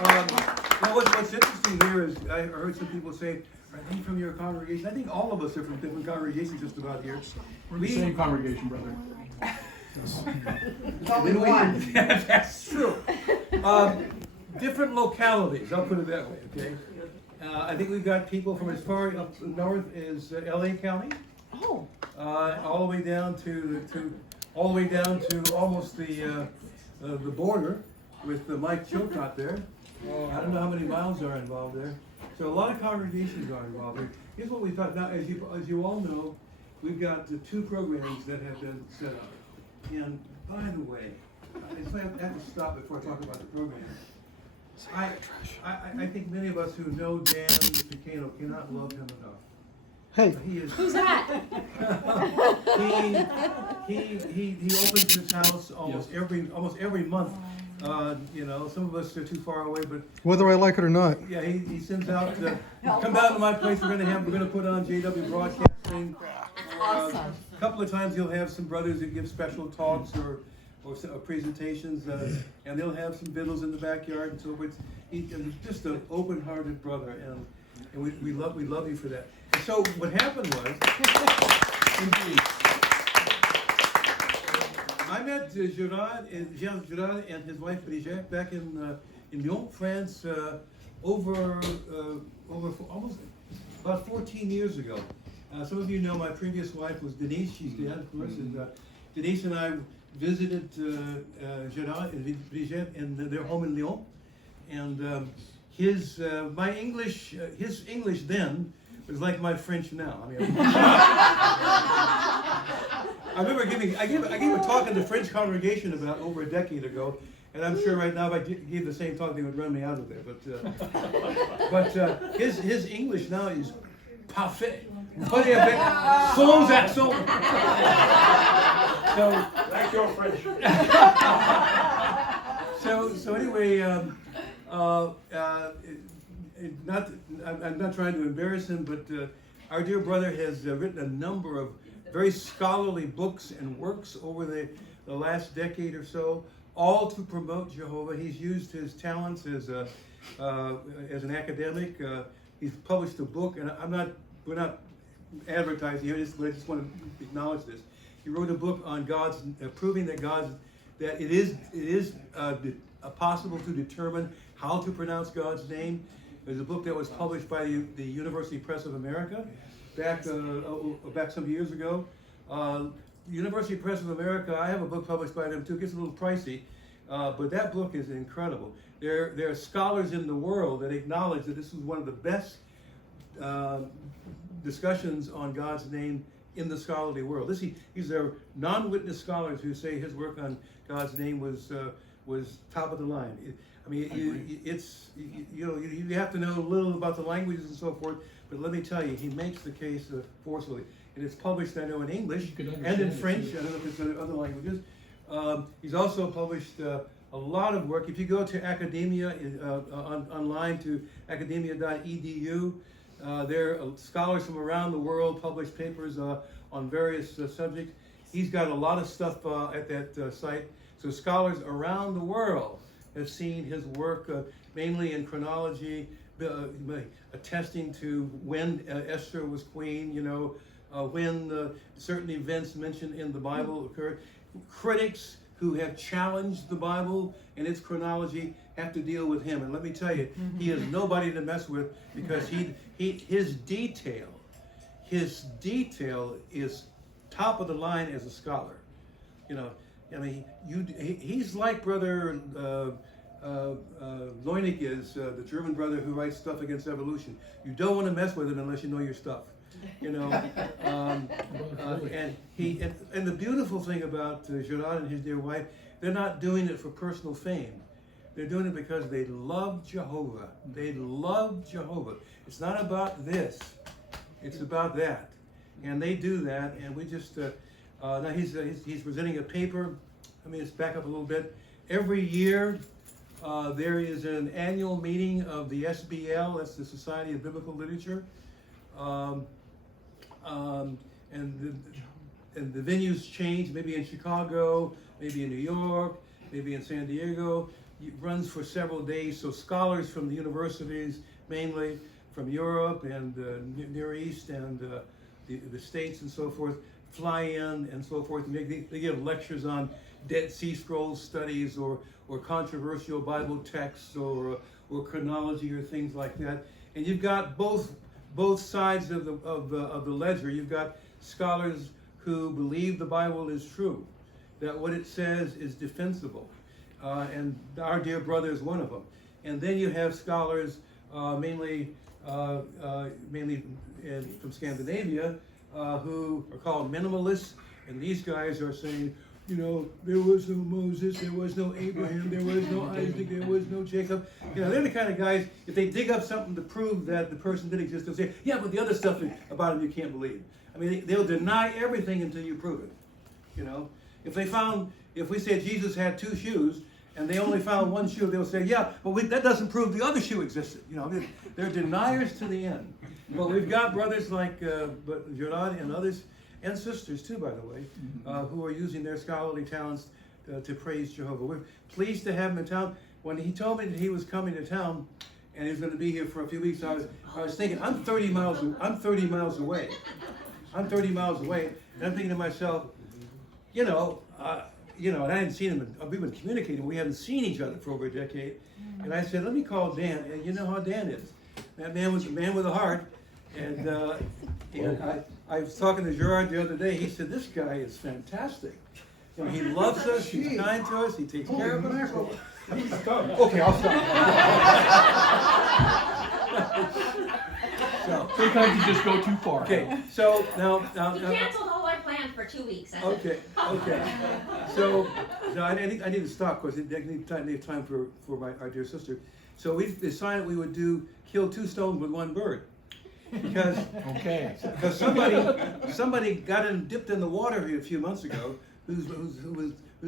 What's interesting here is I heard some people say, "Are they from your congregation?" I think all of us are from different congregations, just about here. We're the same congregation, brother. It's only one. That's true. Different localities, I'll put it that way, okay? I think we've got people from as far up north as LA County. Oh. All the way down to almost the border with Mike Chilcott there. I don't know how many miles are involved there. So a lot of congregations are involved here. Here's what we thought. Now, as you all know, we've got the 2 programs that have been set up. And by the way, I have to stop before I talk about the program. I think many of us who know Dan Pequeno cannot love him enough. Hey, He is. Who's that? he opens his house almost every month. Some of us are too far away, but whether I like it or not. yeah, he sends out. Come down to my place. We're gonna put on JW Broadcasting. Awesome. A couple of times you'll have some brothers that give special talks or presentations, and they'll have some fiddles in the backyard and so forth. He's just an open-hearted brother, and we love you for that. And so what happened was, indeed, I met Gerard and his wife Brigitte back in Lyon, France, over almost about 14 years ago. Some of you know my previous wife was Denise. She's dead, of course. And Denise and I visited Gerard and Brigitte in their home in Lyon. And his English then was like my French now. I mean, I remember I gave a talk in the French congregation about over a decade ago, and I'm sure right now if I gave the same talk, they would run me out of there. But his English now is parfait. Sans accent. So, Like your French. so anyway, I'm not trying to embarrass him, but our dear brother has written a number of very scholarly books and works over the last decade or so, all to promote Jehovah. He's used his talents as an academic. He's published a book, and we're not advertising here, but I just want to acknowledge this. He wrote a book on proving that it is possible to determine how to pronounce God's name. There's a book that was published by the University Press of America back some years ago. University Press of America, I have a book published by them too. It gets a little pricey, but that book is incredible. There are scholars in the world that acknowledge that this is one of the best discussions on God's name in the scholarly world. These are non-witness scholars who say his work on God's name was top of the line. You have to know a little about the languages and so forth, but let me tell you, he makes the case forcefully. And it's published, I know, in English and in French. I don't know if it's in other languages. He's also published a lot of work. If you go to academia, online to academia.edu, there are scholars from around the world publish papers on various subjects. He's got a lot of stuff at that site. So scholars around the world have seen his work, mainly in chronology, attesting to when Esther was queen, when certain events mentioned in the Bible occurred. Critics who have challenged the Bible and its chronology have to deal with him. And let me tell you, he is nobody to mess with, because his detail is top of the line as a scholar. He's like Brother Leunig is, the German brother who writes stuff against evolution. You don't want to mess with him unless you know your stuff. And the beautiful thing about Gerard and his dear wife, they're not doing it for personal fame. They're doing it because they love Jehovah. They love Jehovah. It's not about this. It's about that. And they do that. And we just, now he's presenting a paper. Let me just back up a little bit. Every year, there is an annual meeting of the SBL, that's the Society of Biblical Literature. And the venues change, maybe in Chicago, maybe in New York, maybe in San Diego. runs for several days. So scholars from the universities, mainly from Europe and Near East and the States and so forth, fly in and so forth. And they give lectures on Dead Sea Scrolls studies or controversial Bible texts or chronology or things like that. And you've got both sides of the ledger. You've got scholars who believe the Bible is true, that what it says is defensible, and our dear brother is one of them. And then you have scholars, mainly from Scandinavia, who are called minimalists, and these guys are saying, there was no Moses, there was no Abraham, there was no Isaac, there was no Jacob. They're the kind of guys, if they dig up something to prove that the person did exist, they'll say, yeah, but the other stuff about him you can't believe. I mean, they'll deny everything until you prove it. If we say Jesus had 2 shoes, and they only found 1 shoe, they'll say, yeah, but that doesn't prove the other shoe existed. They're deniers to the end. But we've got brothers like Gerard and others, and sisters too, by the way, who are using their scholarly talents to praise Jehovah. We're pleased to have him in town. When he told me that he was coming to town and he was going to be here for a few weeks, I was thinking, I'm 30 miles away. I'm 30 miles away, and I'm thinking to myself, and I hadn't seen him. We've been communicating. We haven't seen each other for over a decade. And I said, let me call Dan. And you know how Dan is. That man was a man with a heart. And I was talking to Gerard the other day. He said, this guy is fantastic. He loves us. He's kind to us. He takes care of us. Okay, I'll stop. Sometimes you just go too far. Okay, so now He canceled all our plans for 2 weeks. Okay. So I need to stop because I need time for our dear sister. So we decided we would kill 2 stones with 1 bird. Because somebody got dipped in the water here a few months ago who's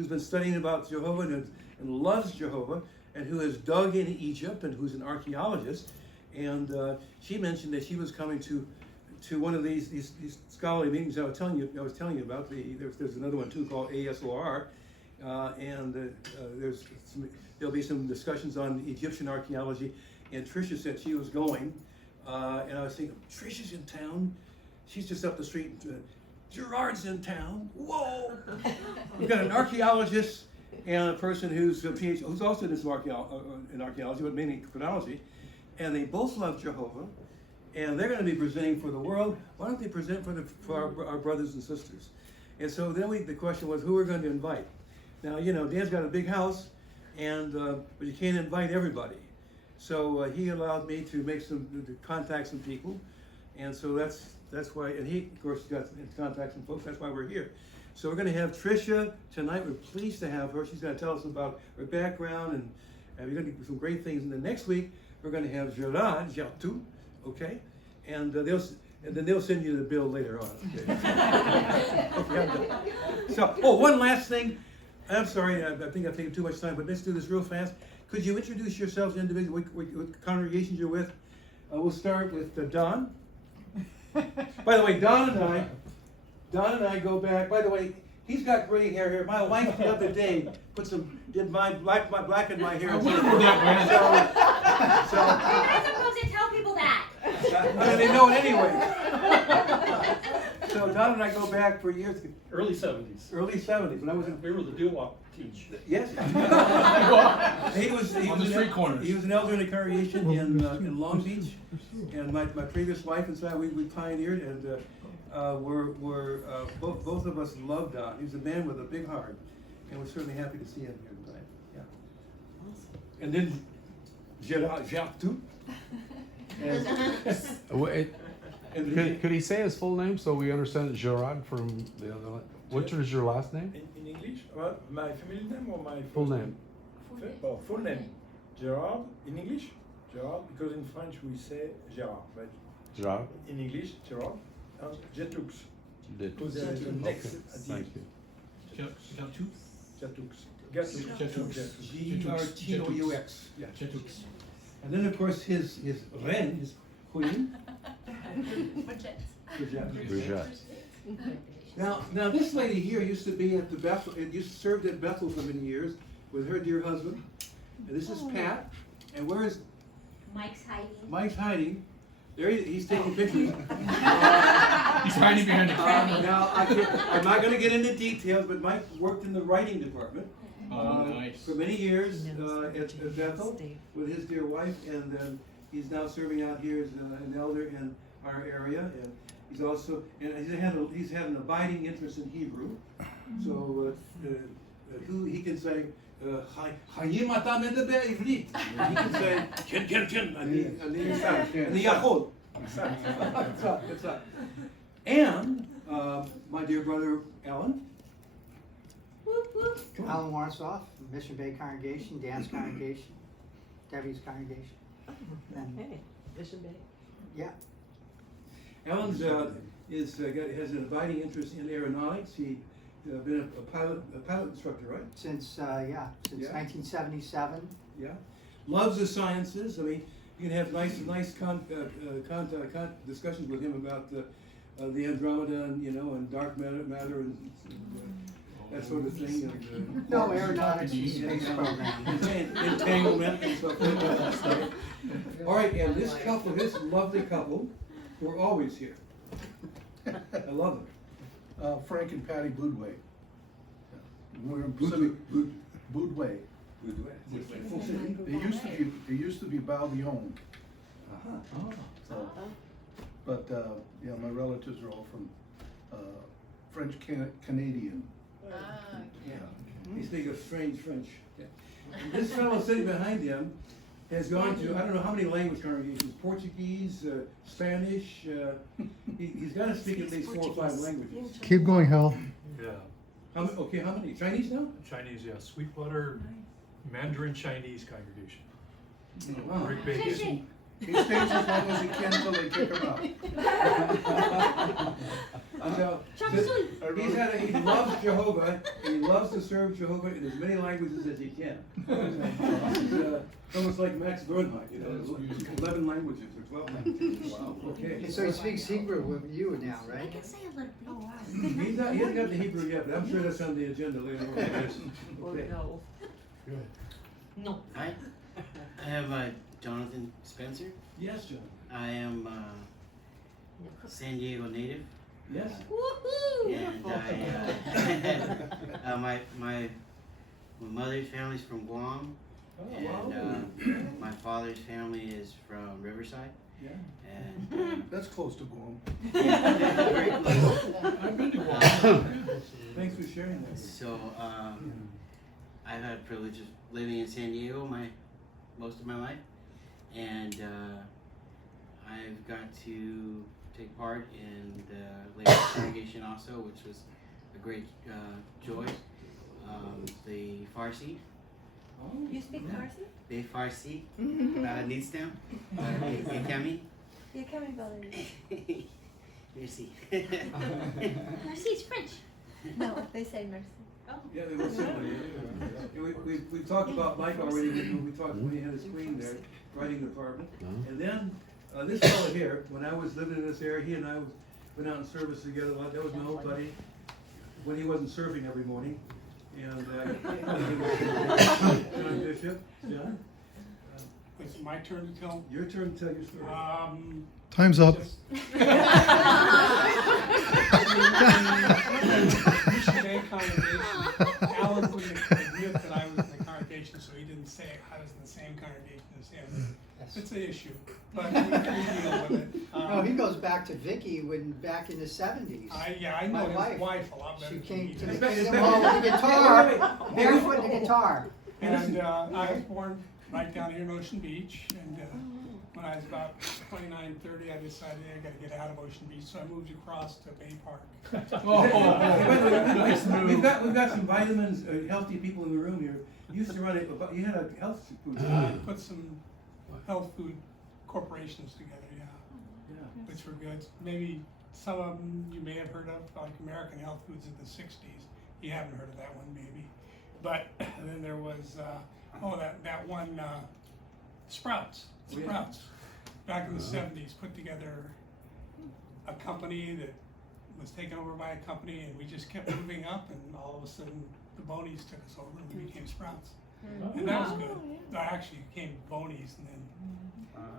been studying about Jehovah and loves Jehovah and who has dug in Egypt and who's an archaeologist. And she mentioned that she was coming to one of these scholarly meetings I was telling you about. There's another one too called ASOR, and there'll be some discussions on Egyptian archaeology. And Trisha said she was going, and I was thinking, Trisha's in town. She's just up the street. Gerard's in town. Whoa! We've got an archaeologist and a person who's a PhD, who's also in archaeology, but mainly chronology. And they both love Jehovah, and they're going to be presenting for the world. Why don't they present for our brothers and sisters? And so then the question was, who we're going to invite. Now, Dan's got a big house, but you can't invite everybody. So he allowed me to to contact some people, and so that's why. And he, of course, got in contact some folks. That's why we're here. So we're going to have Trisha tonight. We're pleased to have her. She's going to tell us about her background, and we're going to do some great things. And then next week we're going to have Gerard, okay, and then they'll send you the bill later on. Okay. So, one last thing. I'm sorry, I think I've taken too much time, but let's do this real fast. Could you introduce yourselves individually, what congregations you're with? We'll start with Don. By the way, Don and I go back. By the way, he's got gray hair here. My wife the other day blackened my hair. You're not supposed to tell people that. They know it anyway. So Don and I go back for years. Early 70s. Early 70s, when I was in. We were the doo-wop teach. Yes. He was on the street corners. He was an elder in a congregation in Long Beach, and my previous wife and I we pioneered, and both of us loved Don. He was a man with a big heart, and we're certainly happy to see him here tonight. Yeah. And then Jacques too. Could he say his full name so we understand Gerard from the other line? What is your last name? In English? Well, my family name or my Full name. Full name. Gerard in English? Gerard, because in French we say Gerard, but Gerard? in English, Gerard. And Jetux. Because there is a Okay, next thank you. Jetux. Jetux. G-R-T-O-U-X. Yeah. Jetux. And then of course his reine, his queen. Brigitte. Now this lady here used to be at served at Bethel for many years with her dear husband, And this is Pat. And where is Mike's hiding. Mike's hiding? There he's taking pictures. He's hiding behind the camera. Now, I'm not gonna get into details, but Mike worked in the writing department. Oh, nice. For many years, at Bethel with his dear wife, and he's now serving out here as an elder in our area. And he's also, and he's had an abiding interest in Hebrew. So, he can say, Hayim ata medaber ivrit. He can say, ken, ani yachol. That's right. And, my dear brother Alan. Whoop, whoop. Alan Warsaw, Mission Bay Congregation, Dan's congregation, Debbie's congregation. And, Mission Bay. yeah, Alan's has an abiding interest in aeronautics. He been a pilot instructor, right? since Yeah. 1977. Yeah. Loves the sciences. I mean, you can have nice discussions with him about the Andromeda and and dark matter and that sort of thing. And, No aeronautics and space program. entanglement and stuff like that. All right, and this couple, this lovely couple, who are always here. I love them. Frank and Patty Boudway. We're in Boudway. Pacific, Boudway. They used to be Baldion. So, but, yeah, my relatives are all from, French Canadian. Yeah. He speaks strange French. Yeah. This fellow sitting behind him has gone to, I don't know how many language congregations, Portuguese, Spanish, he's got to speak at least 4 or 5 languages. Keep going, Hal. Yeah, How many? Chinese now? Chinese, yeah, Sweetwater Mandarin Chinese congregation. Wow. Very big. Fishing. He stays as long as he can until they kick him out. So, Chop so suey. he loves Jehovah, and he loves to serve Jehovah in as many languages as he can. It's almost like Max Bernhardt, 11 languages or 12 languages. Wow. Okay. And so he speaks Hebrew with you now, I right? can say a little He hasn't got the Hebrew yet, but I'm sure that's on the agenda later on. Okay. No. No. Hi, I have Jonathan Spencer. Yes, John. I am San Diego native. Yes. Woohoo! And my mother's family's from Guam, Oh, and my father's family is from Riverside. Yeah. And That's close to Guam. yeah, very close. I've been to Guam. Thanks for sharing that. So I've had the privilege of living in San Diego most of my life, and I've got to take part in the latest congregation also, which was a great joy. The Farsi, You speak Farsi? the Farsi, Nistam, Kami. You coming about Merci. Mercy's French. No, they say mercy. Yeah, they were similar. We talked about Mike already when he had his queen there, writing department. And then this fellow here, when I was living in this area, he and I went out in service together a lot. That was my old buddy when he wasn't surfing every morning. And John Bishop, John, It's my turn to tell. your turn to tell your story. Time's up. Mission Bay congregation. Alan wouldn't admit that I was in the congregation, so he didn't say I was in the same congregation as him. It's an issue, but we deal with it. No, he goes back to Vicky back in the 70s. I know My his wife. wife a lot better She than came he to does. the Kingdom Hall with the guitar, Wait. barefoot and the guitar. And I was born right down here in Ocean Beach, and when I was about 29, 30, I decided I gotta get out of Ocean Beach, so I moved across to Bay Park. Nice move. We've got some vitamins, healthy people in the room here. You used to run you had a health food. Put some health food corporations together, yeah, Yeah. which were good. Maybe some of them you may have heard of, like American Health Foods in the 60s. You haven't heard of that one, maybe. But then there was, that one, Sprouts. Back in the 70s, put together a company that was taken over by a company, and we just kept moving up, and all of a sudden the Bonies took us over and we became Sprouts. And that was good. I actually came Boney's and then,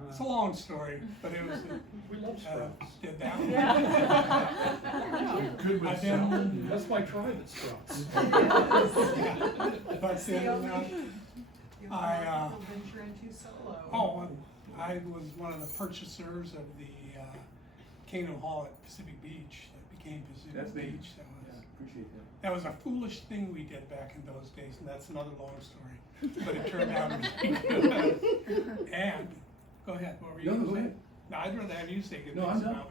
it's a long story, but it was, We love sprouts. did that one. Good with I've been- salad. That's my tribe at sprouts. But then, venture into solo. I was one of the purchasers of the Pequeno Hall at Pacific Beach that became Pacific That's neat. Beach. Appreciate that. That was a foolish thing we did back in those days, and that's another long story. But it turned out. And go ahead. What were you No, going go to say? ahead. No, I'd rather have you say good No, things I'm about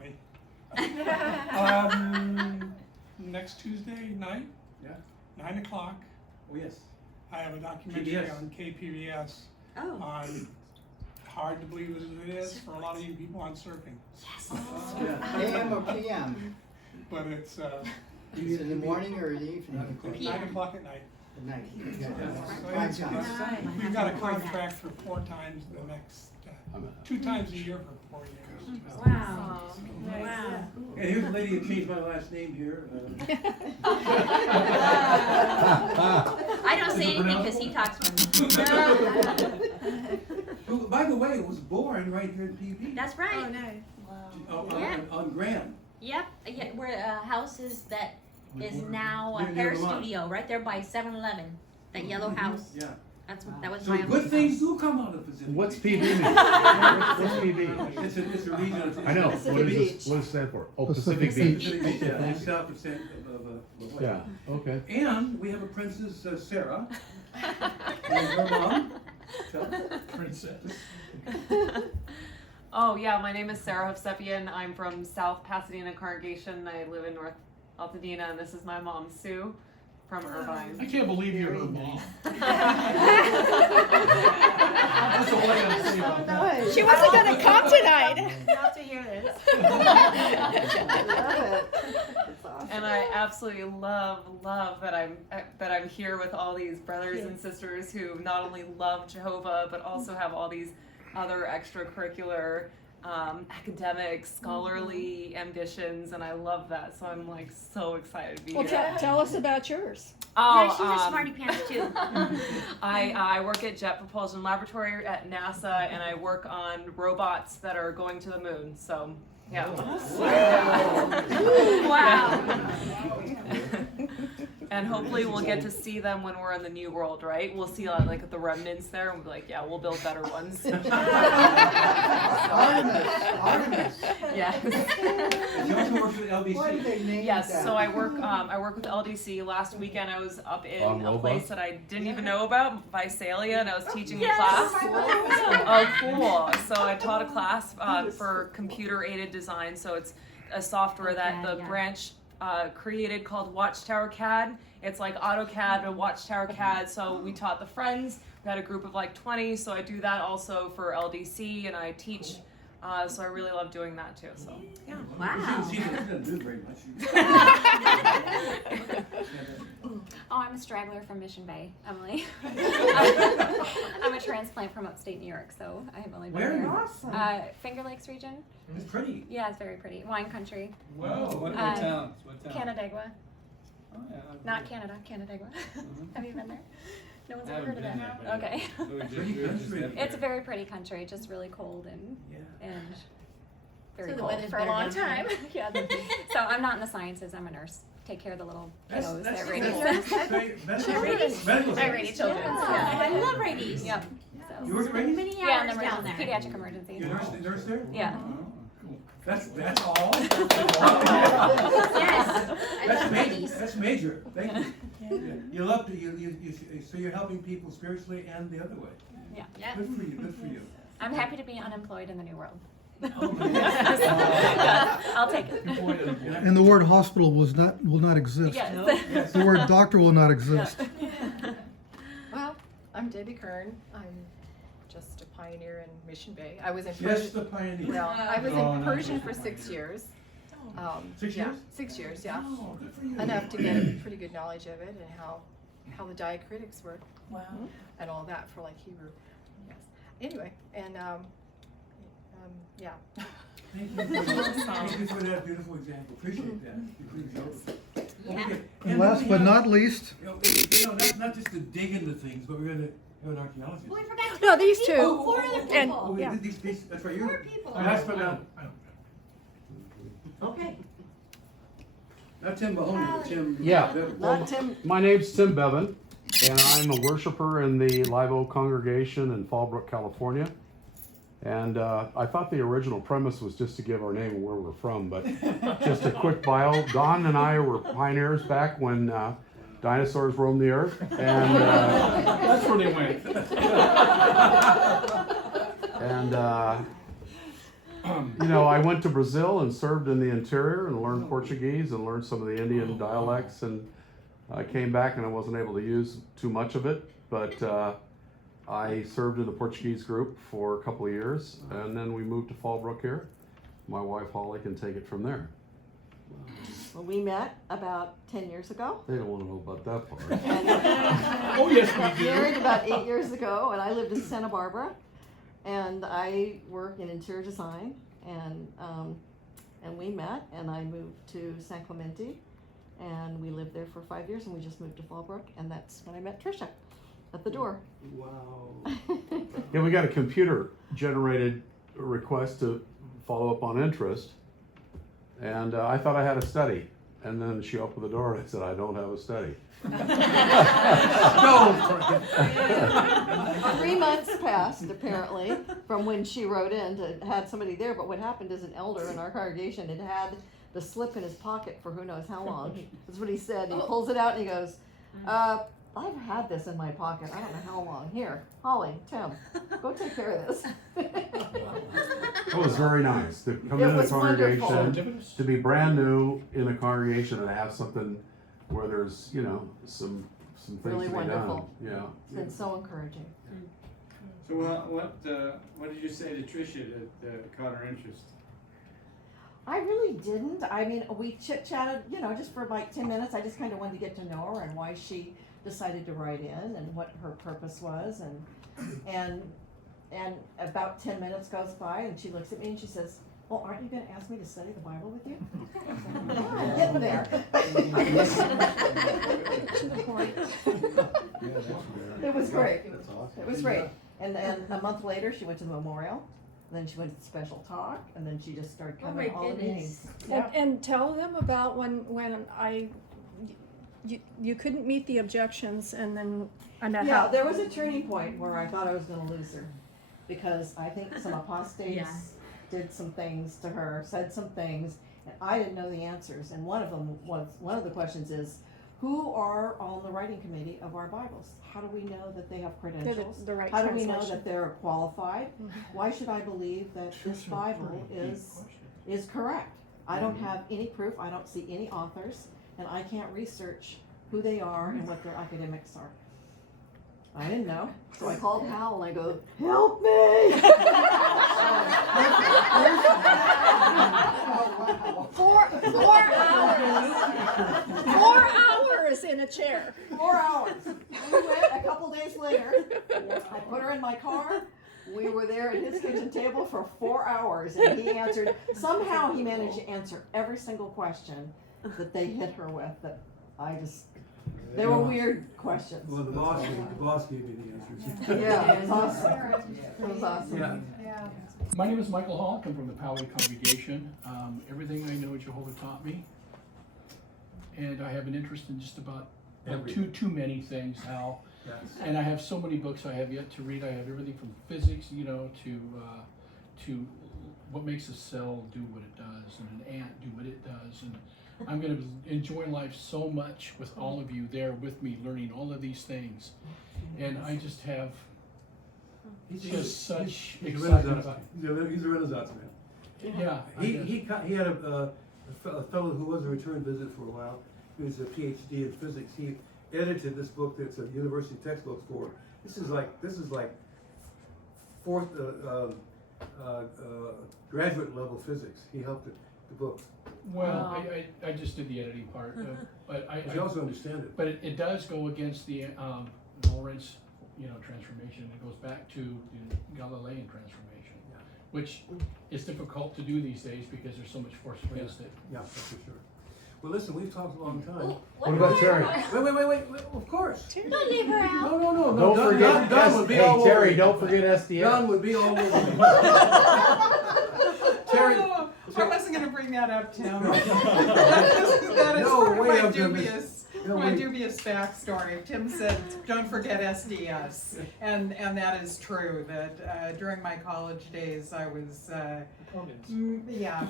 me. Next Tuesday night, Yeah. 9 o'clock. Oh, yes. I have a documentary PBS. on KPBS Oh. on hard to believe as it is for a lot of you people on surfing. Yes. Yeah. AM or PM? But it's Is it in the morning or the evening? 9 o'clock at night. At night. So Fine it's- time. it's- We've got a contract for 4 times the next, 2 times a year for 4 years. Wow. Wow. And here's a lady who changed my last name here. I don't say anything because he talks for me. Who, by the way, was born right here in PB. That's right. Oh, no. Yeah. On Graham. Yep. Yeah, we're houses that is now a Near hair Vermont. studio right there by 7-Eleven. That yellow house. Yeah. That was So my good uncle's things house. do come out of Pacific. What's Beach. PB mean? What's PB? It's a region. I know. What Pacific does Beach. it stand for? Oh, Pacific Pacific Beach. Pacific Beach, yeah, it's south of Hawaii. Yeah. Okay. And we have a Princess Sarah. And her mom. Princess. Oh yeah, my name is Sarah Hovsepian. I'm from South Pasadena Congregation. I live in North Altadena, and this is my mom, Sue, from I Irvine. can't believe you're her mom. That's all I gotta say about that. She wasn't gonna come tonight. Not to hear this. And I absolutely love that I'm here with all these brothers and sisters who not only love Jehovah but also have all these other extracurricular, academic, scholarly ambitions, and I love that. So I'm like so excited to be Well, here. tell us about yours. Yeah, she's a smarty pants too. I work at Jet Propulsion Laboratory at NASA, and I work on robots that are going to the moon. So, yeah. Wow. And hopefully we'll get to see them when we're in the New World, right? We'll see like the remnants there, and we'll be like, yeah, we'll build better ones. Artemis. Yes. You also work with LBC. Why did they name Yes, that? so I work with LDC. Last weekend I was up in On a robots? place that I didn't even know about, Visalia, and I was teaching Yes. a class. Oh, cool. So I taught a class for computer-aided design. So it's a software that the branch created called Watchtower CAD. It's like AutoCAD but Watchtower CAD. So we taught the friends. We had a group of like 20. So I do that also for LDC, and I teach. So I really love doing that too. So yeah. Wow. She doesn't do very much. Oh, I'm a straggler from Mission Bay, Emily. I'm a transplant from upstate New York, so I have only been Where? here. Awesome. Finger Lakes region. It's pretty. Yeah, it's very pretty. Wine country. Wow. What Uh, towns? What towns? Canandaigua. Oh, yeah, I've Not been- Canada, Canandaigua. Have you been there? No one's I ever heard of haven't that. been there, but Okay. we just- Pretty we were just country. up It's a there. very pretty country, just really cold and Yeah. very So the cold weather's for a better long down time. here. Yeah. So I'm not in the sciences. I'm a nurse. Take care of the little kiddos that Radies. Medical. I Rady children. Yeah. I love Radies. Yep. You work at Radies? Many Yeah, in hours the down emergency, there. pediatric emergency. You nurse there? Yeah. That's all? Yes. I That's love major. Radies. That's major. Thank you. You love to, so you're helping people spiritually and the other way. Yeah. Yeah. Good for you, good for you. I'm happy to be unemployed in the new world. Oh, my Yeah, I'll take it. And the word hospital will not exist. Yes. The word doctor will not exist. Well, I'm Debbie Kern. I'm just a pioneer in Mission Bay. I was in Yes, Persian. the pioneer. Well, I was Oh, in no. Persian for 6 years. 6 yeah, years? 6 years, yeah. Oh, good for you. Enough to get a pretty good knowledge of it and how the diacritics work. Wow. And all that for like Hebrew. Yes. Anyway, and yeah. Thank you for that beautiful example. Appreciate that. You appreciate it. Yeah. And last but not least, Not just to dig into things, but we're gonna have an archaeologist. Well, we forgot No, these people. two. 4 other people. And- Oh, yeah. these, that's right, 4 people. last but not, Okay. not Tim Mahoney, but Tim. Yeah. Not Tim. My name's Tim Bevan, and I'm a worshiper in the Live Oak congregation in Fallbrook, California. And I thought the original premise was just to give our name and where we're from, but just a quick bio. Don and I were pioneers back when dinosaurs roamed the earth, and That's where they went. and you know, I went to Brazil and served in the interior and learned Portuguese and learned some of the Indian dialects, and I came back and I wasn't able to use too much of it, but I served in the Portuguese group for a couple of years, and then we moved to Fallbrook here. My wife Holly can take it from there. Well, we met about 10 years ago. They don't want to know about that part. Oh, yes, Got we do. married about 8 years ago, and I lived in Santa Barbara, and I work in interior design, and we met, and I moved to San Clemente, and we lived there for 5 years, and we just moved to Fallbrook, and that's when I met Trisha at the door. Wow. Yeah, we got a computer-generated request to follow up on interest, and I thought I had a study. And then she opened the door and I said, I don't have a study. No. 3 months passed, apparently, from when she wrote in to had somebody there, but what happened is an elder in our congregation had the slip in his pocket for who knows how long. That's what he said. He pulls it out and he goes, I've had this in my pocket, I don't know how long. Here, Holly, Tim, go take care of this. It was very nice to come It in a was congregation, wonderful. to be brand new in a congregation and have something where there's, you know, some things Really to be wonderful. done. Yeah. It's been so encouraging. So what did you say to Trisha that caught her interest? I really didn't. I mean, we chit-chatted, you know, just for like 10 minutes. I just kind of wanted to get to know her and why she decided to write in and what her purpose was. And about 10 minutes goes by and she looks at me and she says, well, aren't you going to ask me to study the Bible with you? I said, yeah, I'm getting there. To the point. It was great. It was great. And then a month later, she went to the memorial. Then she went to special talk, and then she just started coming to all the meetings. And tell them about when you couldn't meet the objections, and then Yeah, there was a turning point where I thought I was going to lose her, because I think some apostates did some things to her, said some things, and I didn't know the answers. And one of the questions is, who are on the writing committee of our Bibles? How do we know that they have credentials? the right How do we know translation. that they're qualified? Why should I believe that this Bible is correct? I don't have any proof, I don't see any authors, and I can't research who they are and what their academics are. I didn't know, so I called Hal and I go, help me! 4 hours. 4 hours in a chair. 4 hours. We went a couple days later. I put her in my car. We were there at his kitchen table for 4 hours, and he answered. Somehow he managed to answer every single question that they hit her with. That I just. They were weird questions. Well, the boss gave me the answers. Yeah, it was awesome. It was awesome. Yeah. My name is Michael Hall. I come from the Poway congregation. Everything I know Jehovah taught me, and I have an interest in just about too many things now. Yes. And I have so many books I have yet to read. I have everything from physics, you know, to what makes a cell do what it does, and an ant do what it does. And I'm going to enjoy life so much with all of you there with me, learning all of these things. And I just have just such excitement about it. He's a Renaissance man. Yeah. He had a fellow who was a return visit for a while. He was a PhD in physics. He edited this book that's a university textbook for. This is like fourth graduate level physics. He helped the book. Well, I just did the editing part, but I also understand it. But it does go against the Lorentz, you know, transformation. It goes back to the Galilean transformation, which is difficult to do these days because there's so much force against it. Yeah, that's for sure. Well, listen, we've talked a long time. What about Terry? Wait, of course. Don't leave her out. No. Don't Don- forget, Don would be all over Terry, me. don't forget SDS. Don would be all over me. Terry. Oh, I wasn't gonna bring that up, Tim. That is No part way of I'm gonna miss- no my way. dubious backstory. Tim said, don't forget SDS, and that is true, that during my college days, I was, yeah,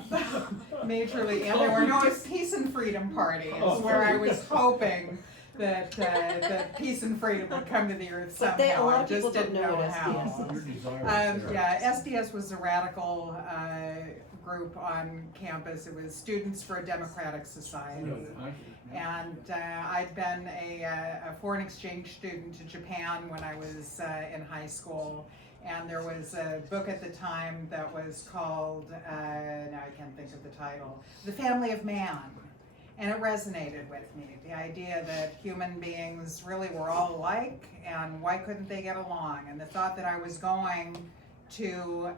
majorly, and there were no peace and freedom parties, where I was hoping that peace and freedom would come to the earth But somehow. a lot I of people just didn't don't know know what how. SDS is. Yeah, SDS was a radical group on campus. It was Students for a Democratic Society. And I'd been a foreign exchange student to Japan when I was in high school. And there was a book at the time that was called, now I can't think of the title, The Family of Man. And it resonated with me, the idea that human beings really were all alike, and why couldn't they get along? And the thought that I was going to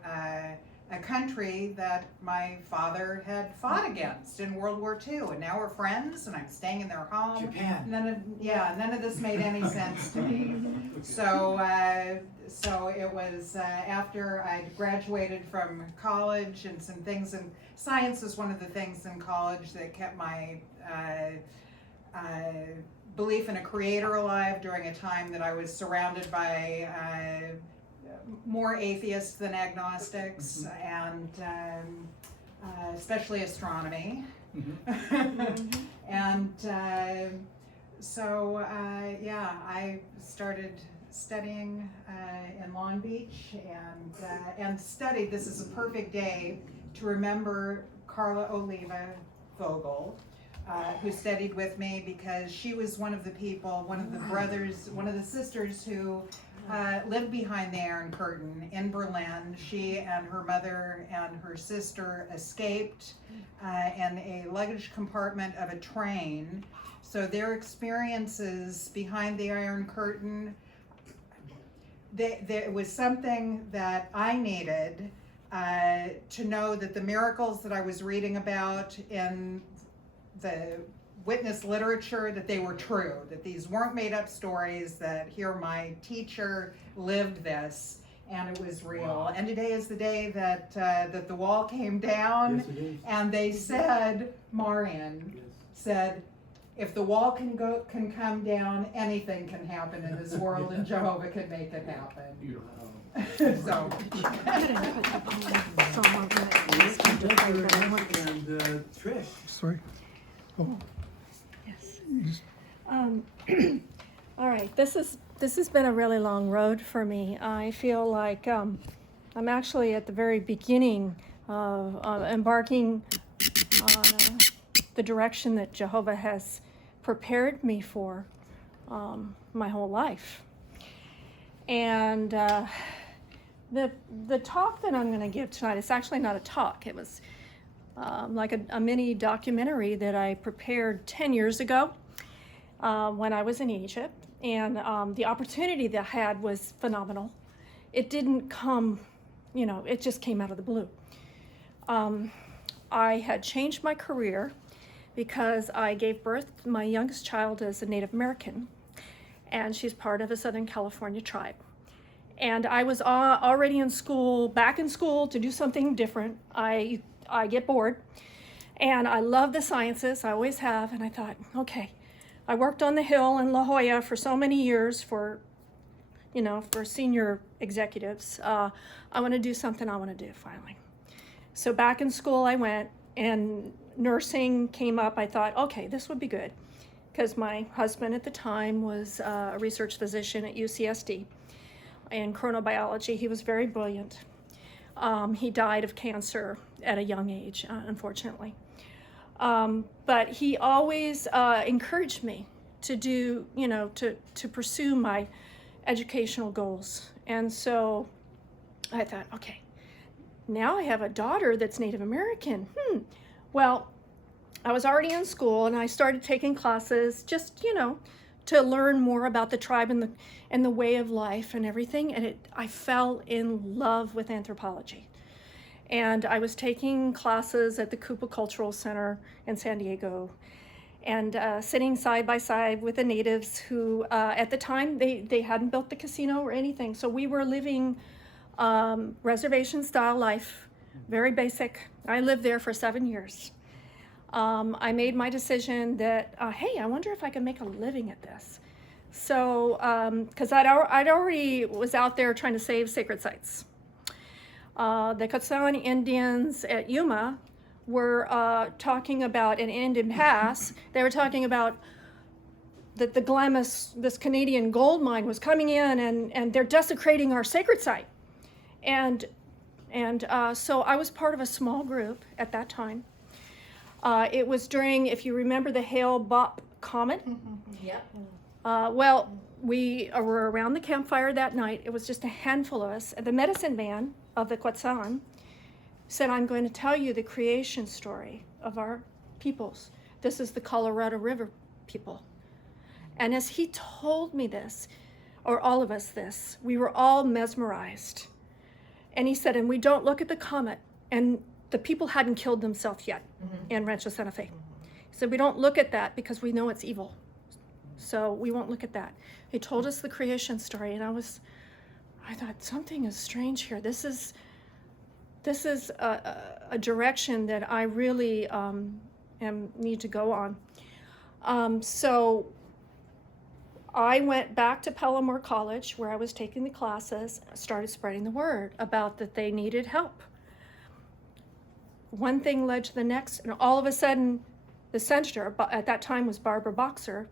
a country that my father had fought against in World War II, and now we're friends, and I'm staying in their home. Japan. None of this made any sense to me. So it was after I'd graduated from college and some things, and science is one of the things in college that kept my belief in a creator alive during a time that I was surrounded by more atheists than agnostics, and especially astronomy. And so I started studying in Long Beach, and studied. This is a perfect day to remember Carla Oliva Vogel, who studied with me, because she was one of the people, one of the brothers, one of the sisters who lived behind the Iron Curtain in Berlin. She and her mother and her sister escaped in a luggage compartment of a train. So their experiences behind the Iron Curtain, there was something that I needed to know that the miracles that I was reading about in the witness literature, that they were true, that these weren't made up stories, that here my teacher lived this, and it was real. Wow. And today is the day that that the wall came down. Yes, it is. And they said, Marian said, if the wall can come down, anything can happen in this world, and Jehovah can make it happen. So. And Trish. Sorry. Oh. Yes. All right, this has been a really long road for me. I feel like I'm actually at the very beginning of embarking on the direction that Jehovah has prepared me for my whole life. And the talk that I'm going to give tonight, it's actually not a talk. It was like a mini documentary that I prepared 10 years ago when I was in Egypt. And the opportunity that I had was phenomenal. It didn't come, it just came out of the blue. I had changed my career because I gave birth to my youngest child as a Native American, and she's part of a Southern California tribe. And I was already in school, back in school to do something different. I get bored, and I love the sciences, I always have, and I thought, okay, I worked on the Hill in La Jolla for so many years for senior executives. I want to do something I want to do finally. So back in school I went, and nursing came up. I thought, okay, this would be good, because my husband at the time was a research physician at UCSD in chronobiology. He was very brilliant. He died of cancer at a young age, unfortunately. But he always encouraged me to do, to pursue my educational goals. And so I thought, okay, now I have a daughter that's Native American. Well, I was already in school, and I started taking classes just, to learn more about the tribe and the way of life and everything. And I fell in love with anthropology. And I was taking classes at the Cooper Cultural Center in San Diego. and sitting side by side with the natives who, at the time, they hadn't built the casino or anything. So we were living reservation style life, very basic. I lived there for 7 years. I made my decision that, hey, I wonder if I can make a living at this. So, because I'd already was out there trying to save sacred sites. The Quetzal Indians at Yuma were talking about in Indian Pass, they were talking about that the Glamis, this Canadian gold mine, was coming in and they're desecrating our sacred site. And so I was part of a small group at that time. It was during, if you remember, the Hale-Bopp comet. Yep. Well, we were around the campfire that night. It was just a handful of us. The medicine man of the Quetzal said, I'm going to tell you the creation story of our peoples. This is the Colorado River people. And as he told me this, or all of us this, we were all mesmerized. And he said, and we don't look at the comet. And the people hadn't killed themselves yet in Rancho Santa Fe. He said, we don't look at that because we know it's evil. So we won't look at that. He told us the creation story, and I thought, something is strange here. This is a direction that I really need to go on. So I went back to Palomar College, where I was taking the classes, started spreading the word about that they needed help. One thing led to the next, and all of a sudden, the senator, at that time was Barbara Boxer,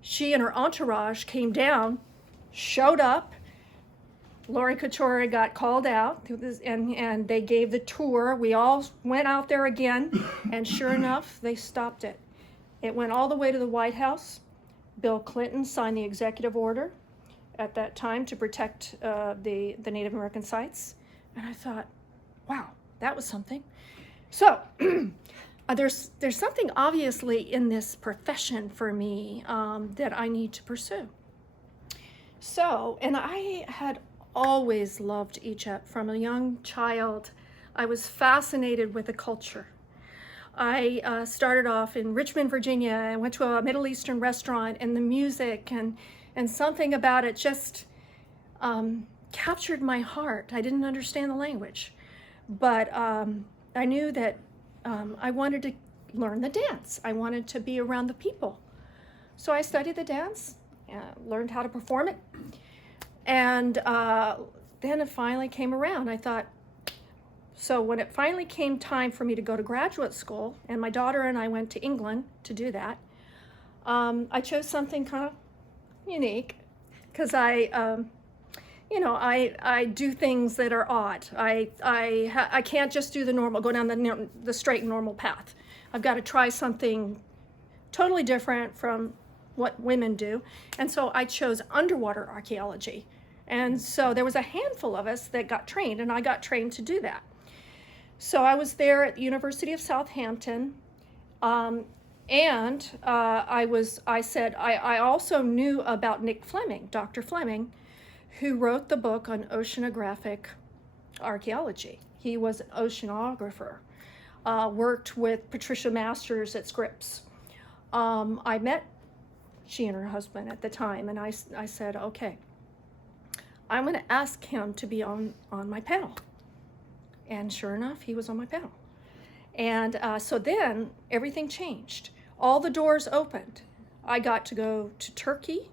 she and her entourage came down, showed up. Lori Couture got called out, and they gave the tour. We all went out there again, and sure enough, they stopped it. It went all the way to the White House. Bill Clinton signed the executive order at that time to protect the Native American sites. And I thought, wow, that was something. So there's something obviously in this profession for me that I need to pursue. So, and I had always loved Egypt from a young child. I was fascinated with the culture. I started off in Richmond, Virginia. I went to a Middle Eastern restaurant, and the music and something about it just captured my heart. I didn't understand the language, but I knew that I wanted to learn the dance. I wanted to be around the people. So I studied the dance, learned how to perform it, and then it finally came around. I thought, so when it finally came time for me to go to graduate school, and my daughter and I went to England to do that, I chose something kind of unique, because I do things that are odd. I can't just do the normal, go down the straight and normal path. I've got to try something totally different from what women do. And so I chose underwater archaeology. And so there was a handful of us that got trained, and I got trained to do that. So I was there at the University of Southampton, and I also knew about Nick Fleming, Dr. Fleming, who wrote the book on oceanographic archaeology. He was an oceanographer, worked with Patricia Masters at Scripps. I met she and her husband at the time, and I said, okay, I'm going to ask him to be on my panel. And sure enough, he was on my panel. And so then everything changed. All the doors opened. I got to go to Turkey,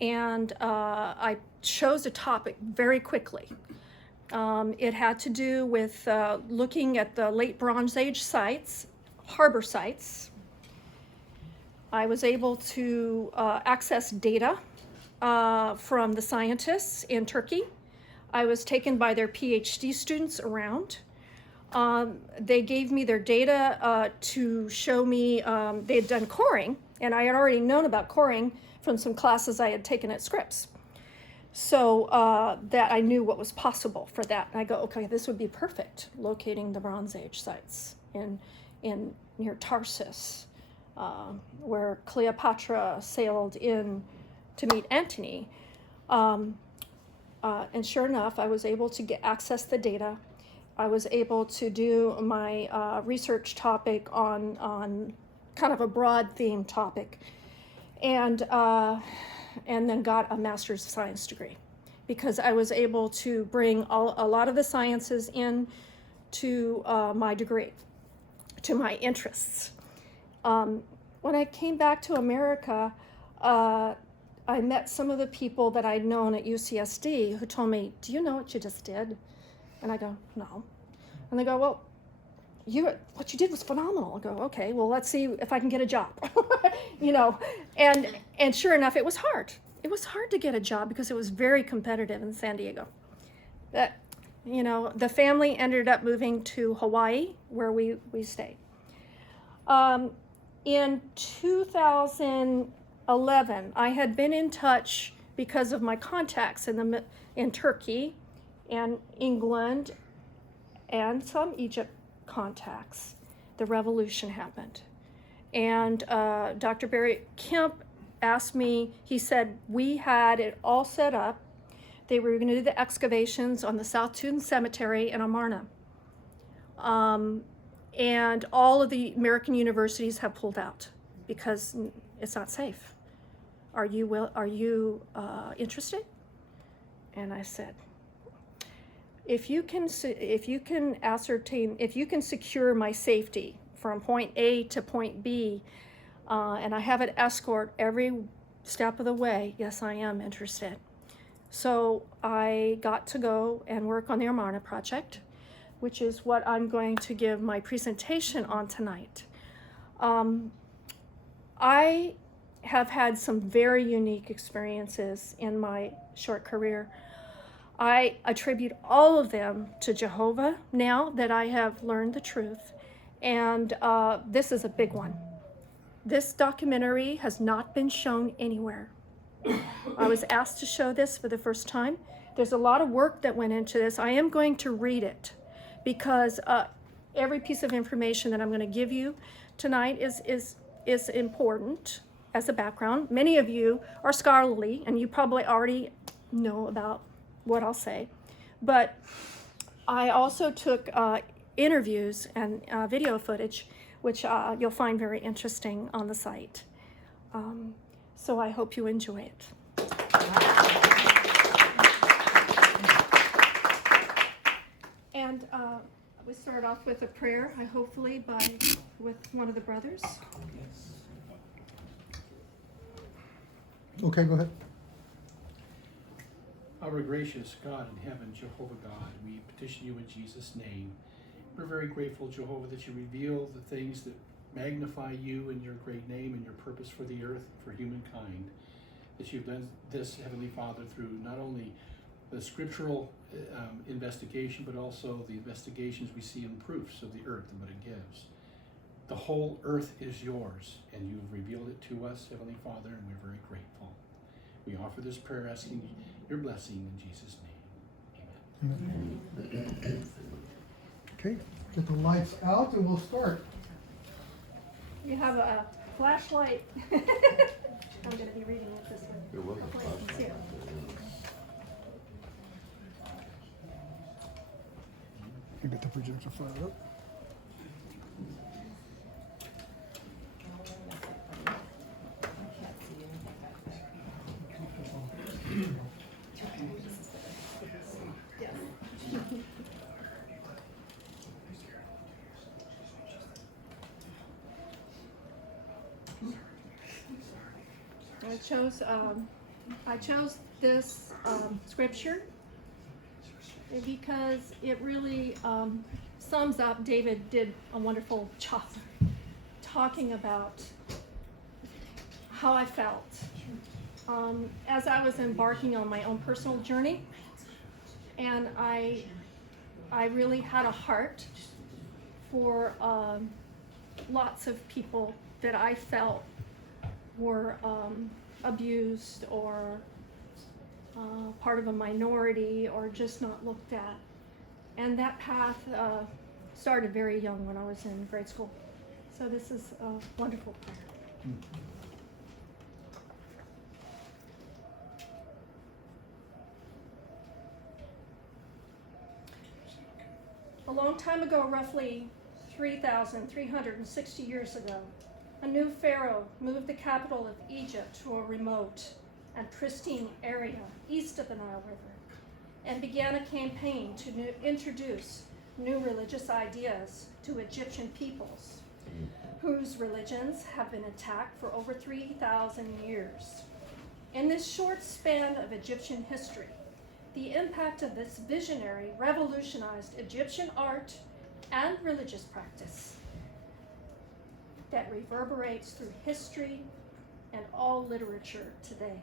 and I chose a topic very quickly. It had to do with looking at the late Bronze Age sites, harbor sites. I was able to access data from the scientists in Turkey. I was taken by their PhD students around. They gave me their data to show me, they had done coring, and I had already known about coring from some classes I had taken at Scripps. So that I knew what was possible for that. And I go, okay, this would be perfect, locating the Bronze Age sites in near Tarsus, where Cleopatra sailed in to meet Antony. And sure enough, I was able to access the data. I was able to do my research topic on kind of a broad theme topic, and then got a master's of science degree because I was able to bring a lot of the sciences in to my degree, to my interests. When I came back to America, I met some of the people that I'd known at UCSD who told me, "Do you know what you just did?" And I go, "No." And they go, "Well, what you did was phenomenal." I go, "Okay, well, let's see if I can get a job." You know, and sure enough, it was hard. It was hard to get a job because it was very competitive in San Diego. But, you know, the family ended up moving to Hawaii, where we stayed. In 2011, I had been in touch because of my contacts in Turkey and England and some Egypt contacts. The revolution happened. And Dr. Barry Kemp asked me, he said, we had it all set up. They were going to do the excavations on the South Toon Cemetery in Amarna. And all of the American universities have pulled out because it's not safe. Are you interested? And I said, if you can secure my safety from point A to point B, and I have an escort every step of the way, yes, I am interested. So I got to go and work on the Amarna project, which is what I'm going to give my presentation on tonight. I have had some very unique experiences in my short career. I attribute all of them to Jehovah now that I have learned the truth, and this is a big one. This documentary has not been shown anywhere. I was asked to show this for the first time. There's a lot of work that went into this. I am going to read it, because every piece of information that I'm going to give you tonight is important as a background. Many of you are scholarly, and you probably already know about what I'll say. But I also took interviews and video footage, which you'll find very interesting on the site. So I hope you enjoy it. And we start off with a prayer, hopefully with one of the brothers. Okay, go ahead. Our gracious God in heaven, Jehovah God, we petition you in Jesus' name. We're very grateful, Jehovah, that you reveal the things that magnify you and your great name and your purpose for the earth, for humankind. That you've done this, Heavenly Father, through not only the scriptural investigation, but also the investigations we see in proofs of the earth and what it gives. The whole earth is yours, and you've revealed it to us, Heavenly Father, and we're very grateful. We offer this prayer asking your blessing in Jesus' name. Amen. Okay, get the lights out and we'll start. You have a flashlight. I'm going to be reading it this way. There was a Hopefully you can see it. You get the projector fired up. I chose this scripture because it really sums up. David did a wonderful job talking about how I felt as I was embarking on my own personal journey, and I really had a heart for lots of people that I felt were abused or part of a minority or just not looked at. And that path started very young when I was in grade school. So this is a wonderful prayer. A long time ago, roughly 3,360 years ago, a new pharaoh moved the capital of Egypt to a remote and pristine area east of the Nile River and began a campaign to introduce new religious ideas to Egyptian peoples, whose religions have been attacked for over 3,000 years. In this short span of Egyptian history, the impact of this visionary revolutionized Egyptian art and religious practice that reverberates through history and all literature today.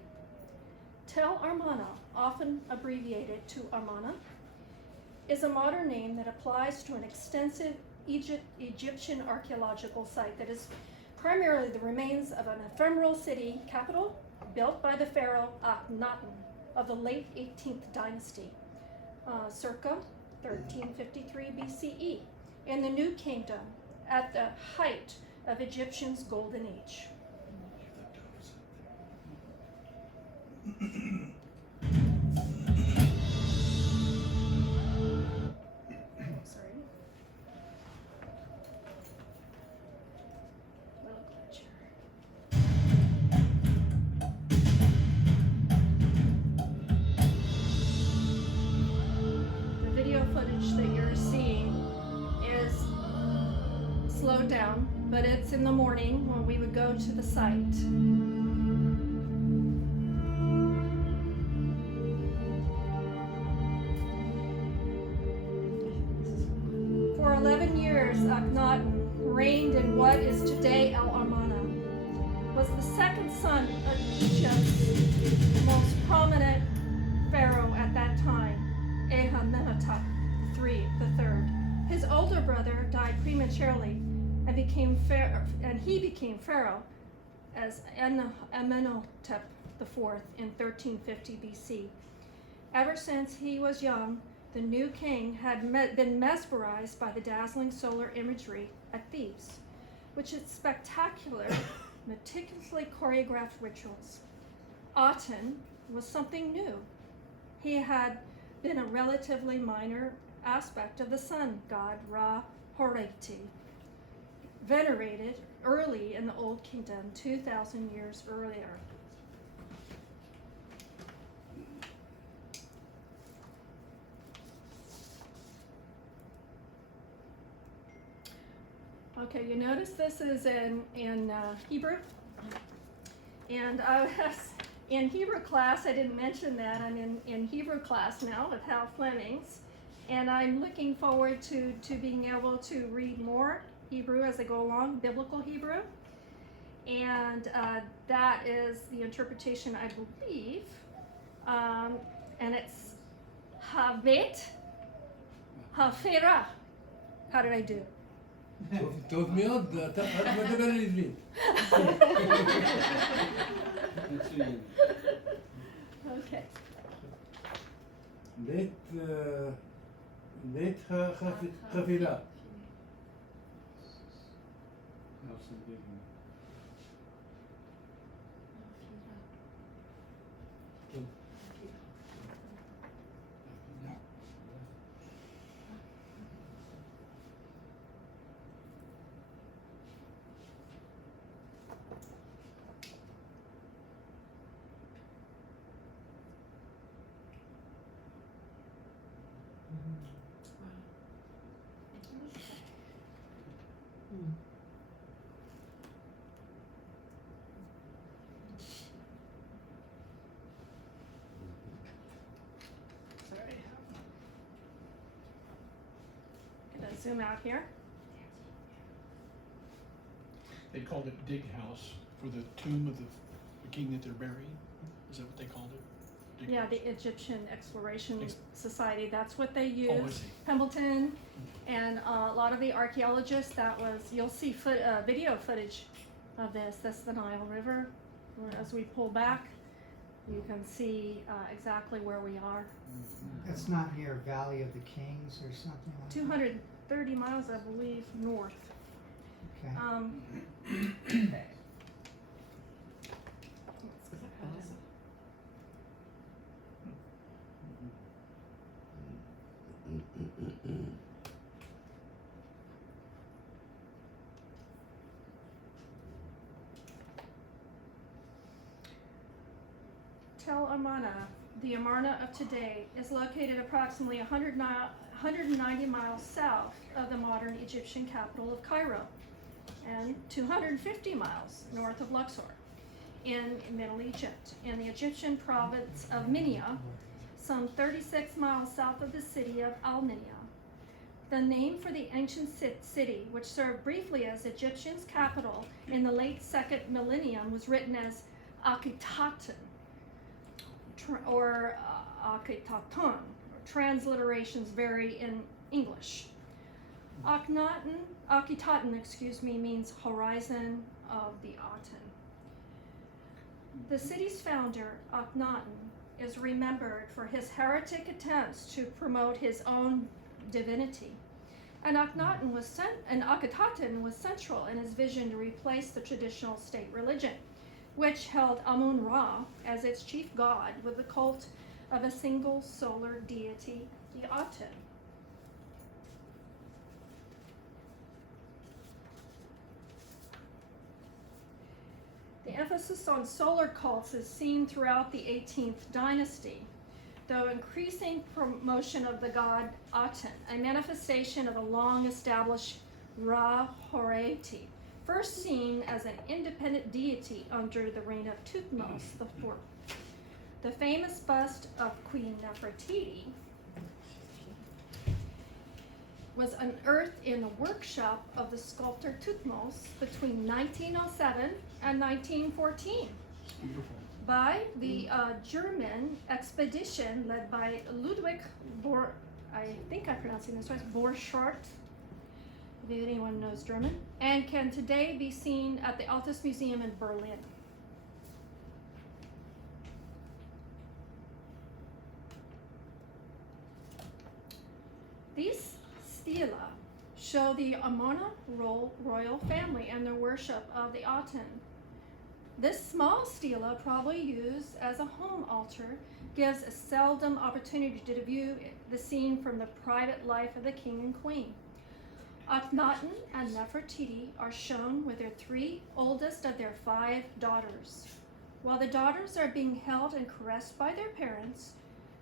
Tel El Amarna, often abbreviated to Amarna, is a modern name that applies to an extensive Egyptian archaeological site that is primarily the remains of an ephemeral city capital built by the pharaoh Akhenaten of the late 18th dynasty, circa 1353 BCE, in the New Kingdom at the height of Egyptians' golden age. Sorry. Little glitch here. The video footage that you're seeing is slowed down, but it's in the morning when we would go to the site. For 11 years, Akhenaten reigned in what is today El Amarna, was the second son of Egypt's most prominent pharaoh at that time, Amenhotep III. His older brother died prematurely and he became pharaoh as Amenhotep IV in 1350 BC. Ever since he was young, the new king had been mesmerized by the dazzling solar imagery at Thebes, which is spectacular, meticulously choreographed rituals. Aten was something new. He had been a relatively minor aspect of the sun god Ra Horeti, venerated early in the Old Kingdom 2,000 years earlier. Okay, you notice this is in Hebrew, and I was in Hebrew class. I didn't mention that I'm in Hebrew class now with Hal Flemings, and I'm looking forward to being able to read more Hebrew as I go along, biblical Hebrew, and that is the interpretation I believe, and it's Havet Hafera. How did I do? טוב מאוד, את מדבר עברית. Okay. בית החפירה. Sorry. Gonna zoom out here. They called it Dig House for the tomb of the king that they're burying. Is that what they called it? Dig Yeah, House? the Egyptian Exploration Society, that's what they use. Oh, I see. Pembleton, and a lot of the archaeologists, you'll see video footage of this. That's the Nile River. As we pull back, you can see exactly where we are. That's not near Valley of the Kings or something like that? 230 miles, I believe, north. Okay. Okay. Tel El Amarna, the Amarna of today, is located approximately 190 miles south of the modern Egyptian capital of Cairo and 250 miles north of Luxor in Middle Egypt, in the Egyptian province of Minya, some 36 miles south of the city of Al-Minya. The name for the ancient city, which served briefly as Egyptian's capital in the late 2nd millennium, was written as Akhetaten, or Akhetaton. Transliterations vary in English. Akhetaten, means horizon of the Aten. The city's founder, Akhenaten, is remembered for his heretic attempts to promote his own divinity. And Akhetaten was central in his vision to replace the traditional state religion, which held Amun-Ra as its chief god, with the cult of a single solar deity, the Aten. The emphasis on solar cults is seen throughout the 18th dynasty, though increasing promotion of the god Aten, a manifestation of a long-established Ra-Horaiti, first seen as an independent deity under the reign of Thutmose IV. The famous bust of Queen Nefertiti was unearthed in the workshop of the sculptor Thutmose between 1907 and 1914 by the German expedition led by Ludwig Borchardt, if anyone knows German, and can today be seen at the Altes Museum in Berlin. These stela show the Amarna royal family and their worship of the Aten. This small stela, probably used as a home altar, gives a seldom opportunity to view the scene from the private life of the king and queen. Akhenaten and Nefertiti are shown with their 3 oldest of their 5 daughters. While the daughters are being held and caressed by their parents,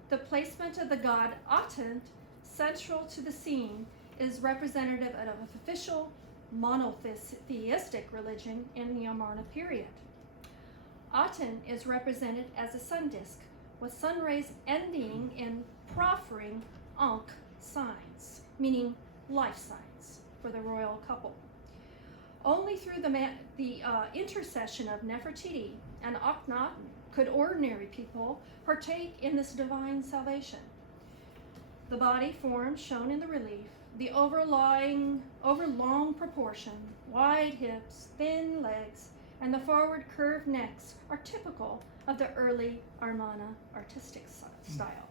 the placement of the god Aten central to the scene is representative of an official monotheistic religion in the Amarna period. Aten is represented as a sun disk, with sun rays ending in proffering Ankh signs, meaning life signs, for the royal couple. Only through the intercession of Nefertiti and Akhenaten could ordinary people partake in this divine salvation. The body form shown in the relief, the overlong proportion, wide hips, thin legs, and the forward curved necks are typical of the early Amarna artistic style.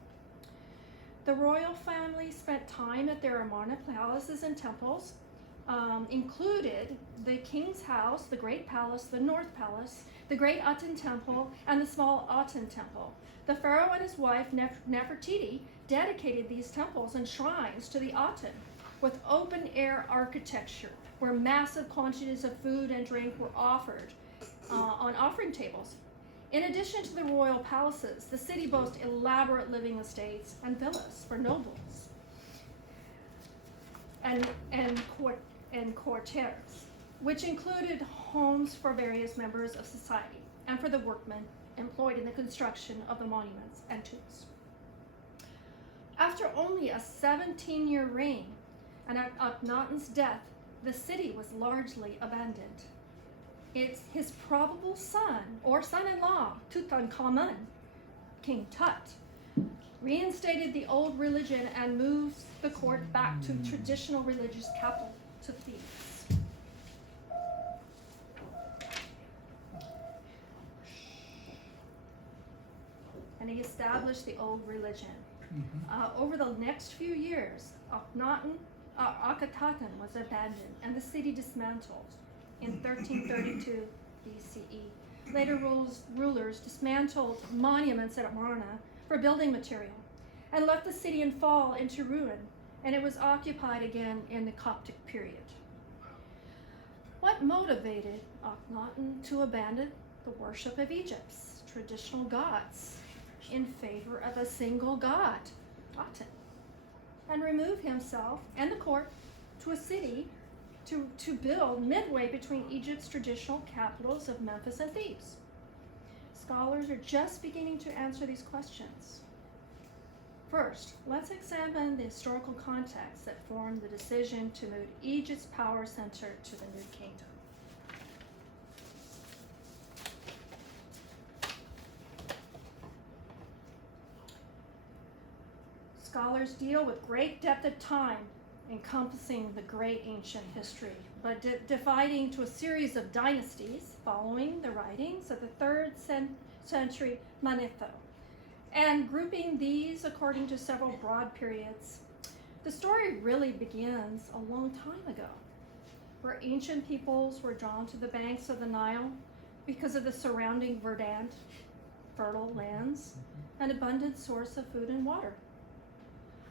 The royal family spent time at their Amarna palaces and temples, included the king's house, the Great Palace, the North Palace, the Great Aten Temple, and the Small Aten Temple. The pharaoh and his wife Nefertiti dedicated these temples and shrines to the Aten with open-air architecture where massive quantities of food and drink were offered on offering tables. In addition to the royal palaces, the city boasts elaborate living estates and villas for nobles and quartiers, which included homes for various members of society and for the workmen employed in the construction of the monuments and tombs. After only a 17-year reign and at Akhenaten's death, the city was largely abandoned. His probable son, or son-in-law, Tutankhamun, King Tut, reinstated the old religion and moved the court back to traditional religious capital, to Thebes. And he established the old religion. Over the next few years, Akhetaten was abandoned and the city dismantled in 1332 BCE. Later rulers dismantled monuments at Amarna for building material and left the city in fall into ruin, and it was occupied again in the Coptic period. What motivated Akhenaten to abandon the worship of Egypt's traditional gods? in favor of a single god, Aten, and remove himself and the court to a city to build midway between Egypt's traditional capitals of Memphis and Thebes. Scholars are just beginning to answer these questions. First, let's examine the historical context that formed the decision to move Egypt's power center to the New Kingdom. Scholars deal with great depth of time, encompassing the great ancient history, but dividing to a series of dynasties following the writings of the 3rd century Manetho, and grouping these according to several broad periods. The story really begins a long time ago, where ancient peoples were drawn to the banks of the Nile because of the surrounding verdant, fertile lands, and abundant source of food and water.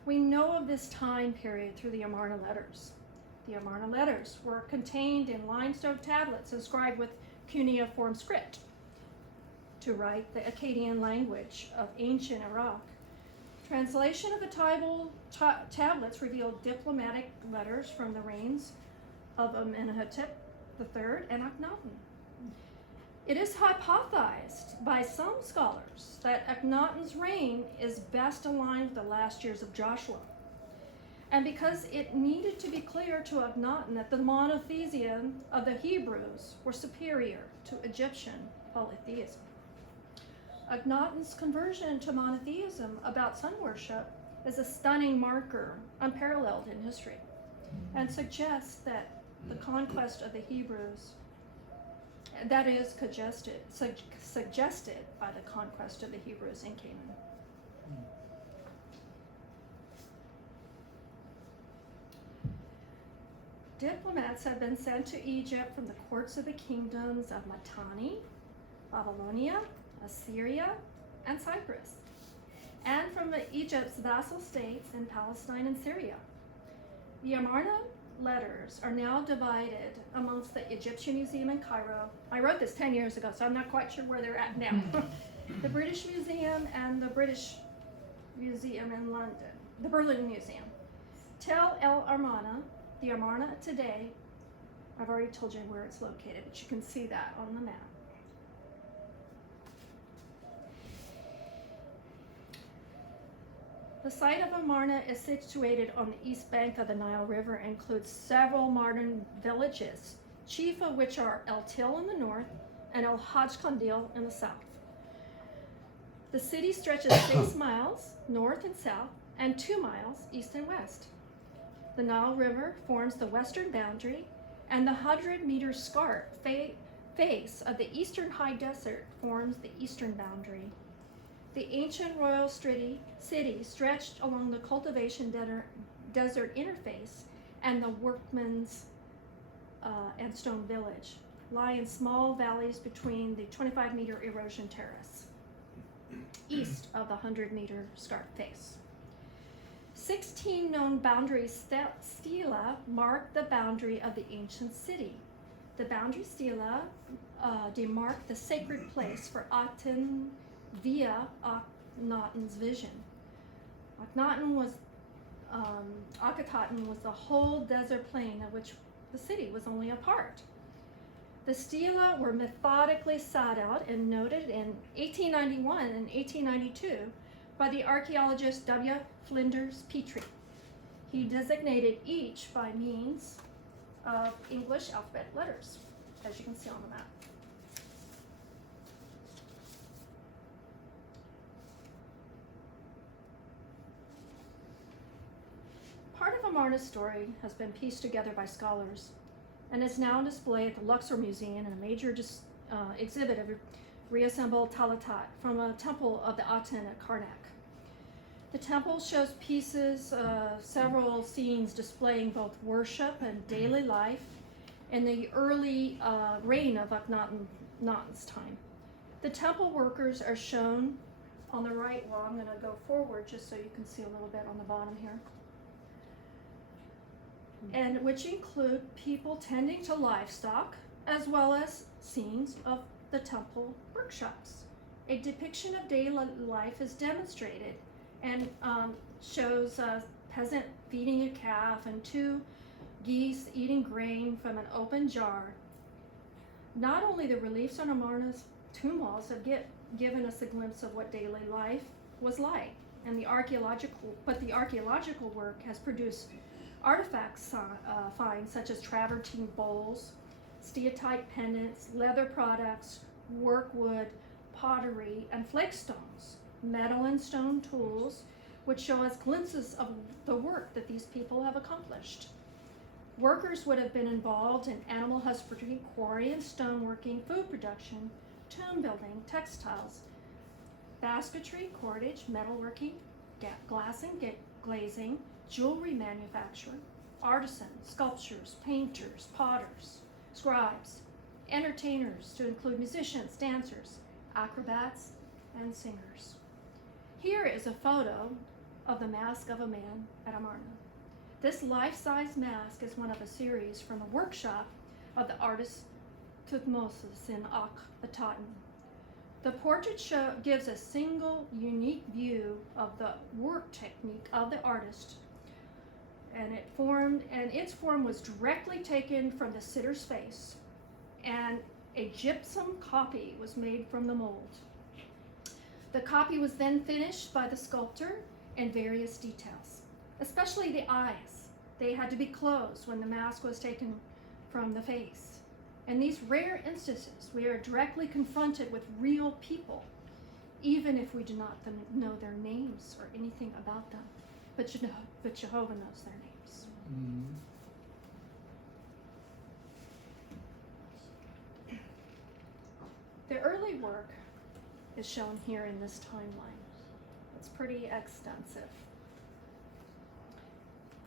We know of this time period through the Amarna letters. The Amarna letters were contained in limestone tablets inscribed with cuneiform script to write the Akkadian language of ancient Iraq. Translation of the tablets revealed diplomatic letters from the reigns of Amenhotep III and Akhenaten. It is hypothesized by some scholars that Akhenaten's reign is best aligned with the last years of Joshua. And because it needed to be clear to Akhenaten that the monotheism of the Hebrews were superior to Egyptian polytheism. Akhenaten's conversion to monotheism about sun worship is a stunning marker, unparalleled in history, and suggests that the conquest of the Hebrews, that is suggested by the conquest of the Hebrews in Canaan. Diplomats have been sent to Egypt from the courts of the kingdoms of Mitanni, Babylonia, Assyria, and Cyprus, and from Egypt's vassal states in Palestine and Syria. The Amarna letters are now divided amongst the Egyptian Museum in Cairo. I wrote this 10 years ago, so I'm not quite sure where they're at now. The British Museum and the British Museum in London, the Berlin Museum. Tel El Amarna, the Amarna today, I've already told you where it's located, but you can see that on the map. The site of Amarna is situated on the east bank of the Nile River and includes several modern villages, chief of which are El Til in the north and El Hajj Kandil in the south. The city stretches 6 miles north and south and 2 miles east and west. The Nile River forms the western boundary, and the 100-meter scarp face of the eastern high desert forms the eastern boundary. The ancient royal city stretched along the cultivation desert interface and the workman's and stone village lie in small valleys between the 25-meter erosion terrace, east of the 100-meter scarp face. 16 known boundary stela mark the boundary of the ancient city. The boundary stela demark the sacred place for Aten via Akhenaten's vision. Akhenaten was the whole desert plain of which the city was only a part. The stela were methodically sought out and noted in 1891 and 1892 by the archaeologist W. Flinders Petrie. He designated each by means of English alphabet letters, as you can see on the map. Part of Amarna's story has been pieced together by scholars and is now on display at the Luxor Museum in a major exhibit of reassembled talatat from a temple of the Aten at Karnak. The temple shows pieces of several scenes displaying both worship and daily life in the early reign of Akhenaten's time. The temple workers are shown on the right. Well, I'm going to go forward just so you can see a little bit on the bottom here. And which include people tending to livestock, as well as scenes of the temple workshops A depiction of daily life is demonstrated and shows a peasant feeding a calf and 2 geese eating grain from an open jar. Not only the reliefs on Amarna's tomb walls have given us a glimpse of what daily life was like, and the archaeological work has produced artifacts finds such as travertine bowls, steatite pendants, leather products, workwood, pottery, and flagstones, metal and stone tools, which show us glimpses of the work that these people have accomplished. Workers would have been involved in animal husbandry, quarry and stoneworking, food production, tomb building, textiles, basketry, cordage, metalworking, glassing, glazing, jewelry manufacture, artisans, sculptors, painters, potters, scribes, entertainers to include musicians, dancers, acrobats, and singers. Here is a photo of the mask of a man at Amarna. This life-size mask is one of a series from the workshop of the artist Tutmosis in Akhenaten. The portrait gives a single, unique view of the work technique of the artist, and its form was directly taken from the sitter's face, and a gypsum copy was made from the mold. The copy was then finished by the sculptor in various details, especially the eyes. They had to be closed when the mask was taken from the face. In these rare instances, we are directly confronted with real people, even if we do not know their names or anything about them. But Jehovah knows their names. The early work is shown here in this timeline. It's pretty extensive.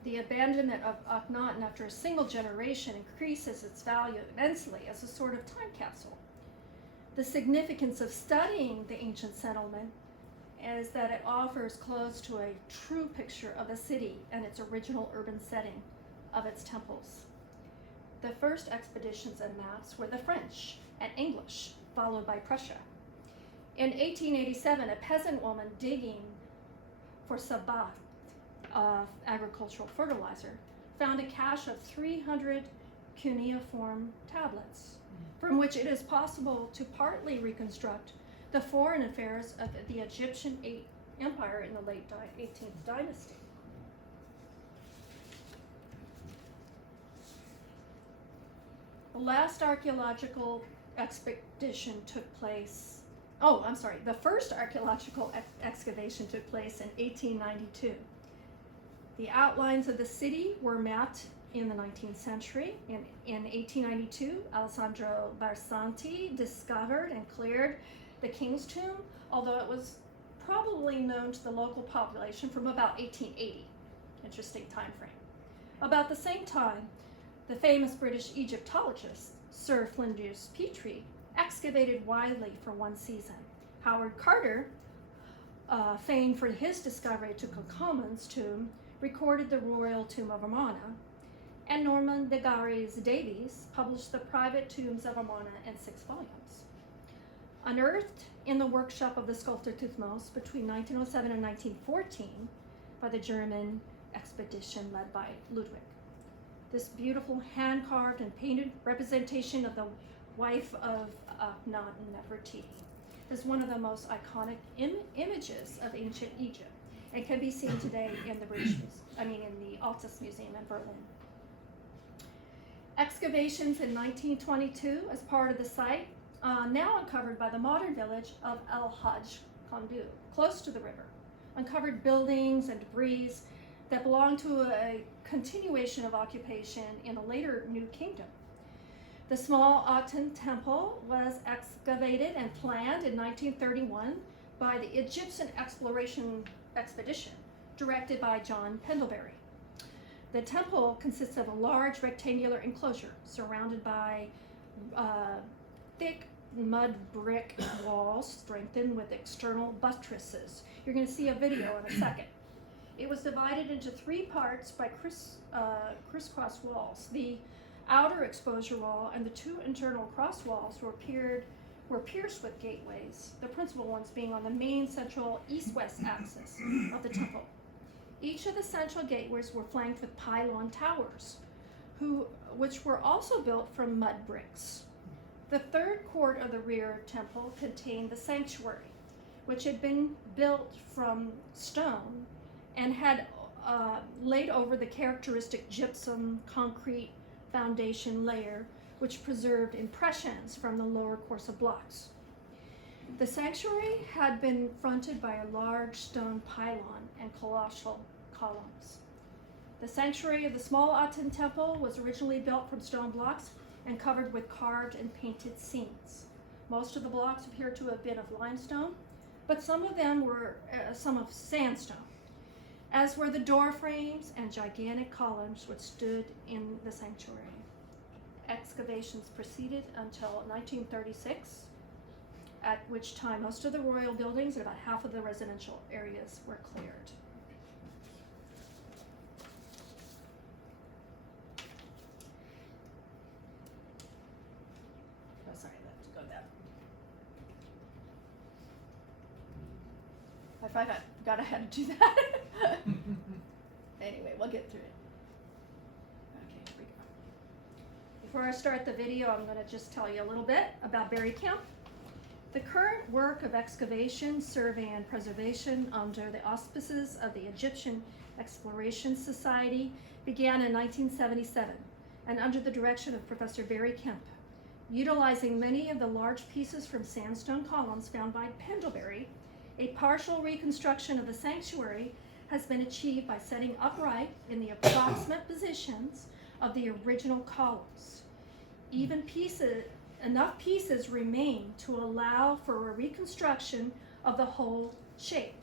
The abandonment of Akhenaten after a single generation increases its value immensely as a sort of time capsule. The significance of studying the ancient settlement is that it offers close to a true picture of the city and its original urban setting of its temples. The first expeditions and maps were the French and English, followed by Prussia. In 1887, a peasant woman digging for sabbath, agricultural fertilizer, found a cache of 300 cuneiform tablets, from which it is possible to partly reconstruct the foreign affairs of the Egyptian Empire in the late 18th dynasty. The last archaeological expedition took place, the first archaeological excavation took place in 1892. The outlines of the city were mapped in the 19th century. In 1892, Alessandro Barsanti discovered and cleared the King's Tomb, although it was probably known to the local population from about 1880. Interesting time frame. About the same time, the famous British Egyptologist Sir Flinders Petrie excavated widely for one season. Howard Carter, famed for his discovery of Tutankhamun's tomb, recorded the royal tomb of Amarna, and Norman Degaris Davies published the private tombs of Amarna in 6 volumes. Unearthed in the workshop of the sculptor Thutmose between 1907 and 1914 by the German expedition led by Ludwig. This beautiful hand-carved and painted representation of the wife of Akhenaten, Nefertiti is one of the most iconic images of ancient Egypt, and can be seen today in the Altes Museum in Berlin. Excavations in 1922 as part of the site, now uncovered by the modern village of El Hajj Kondu, close to the river, uncovered buildings and debris that belong to a continuation of occupation in a later New Kingdom. The small Aten temple was excavated and planned in 1931 by the Egyptian exploration expedition directed by John Pendlebury. The temple consists of a large rectangular enclosure surrounded by thick mud brick walls strengthened with external buttresses. You're going to see a video in a second. It was divided into 3 parts by crisscross walls. The outer exposure wall and the 2 internal cross walls were pillared were pierced with gateways, the principal ones being on the main central east-west axis of the temple. Each of the central gateways were flanked with pylon towers, which were also built from mud bricks. The third court of the rear temple contained the sanctuary, which had been built from stone and had laid over the characteristic gypsum concrete foundation layer, which preserved impressions from the lower course of blocks. The sanctuary had been fronted by a large stone pylon and colossal columns. The sanctuary of the small Aten temple was originally built from stone blocks and covered with carved and painted scenes. Most of the blocks appear to have been of limestone, but some of them were some of sandstone, as were the door frames and gigantic columns which stood in the sanctuary. Excavations proceeded until 1936, at which time most of the royal buildings and about half of the residential areas were cleared. Oh, sorry, I have to go down. I forgot I had to do that. Anyway, we'll get through it. Okay, here we go. Before I start the video, I'm going to just tell you a little bit about Berry Camp. The current work of excavation, survey, and preservation under the auspices of the Egyptian Exploration Society began in 1977 and under the direction of Professor Barry Kemp. Utilizing many of the large pieces from sandstone columns found by Pendlebury, a partial reconstruction of the sanctuary has been achieved by setting upright in the approximate positions of the original columns. Enough pieces remain to allow for a reconstruction of the whole shape.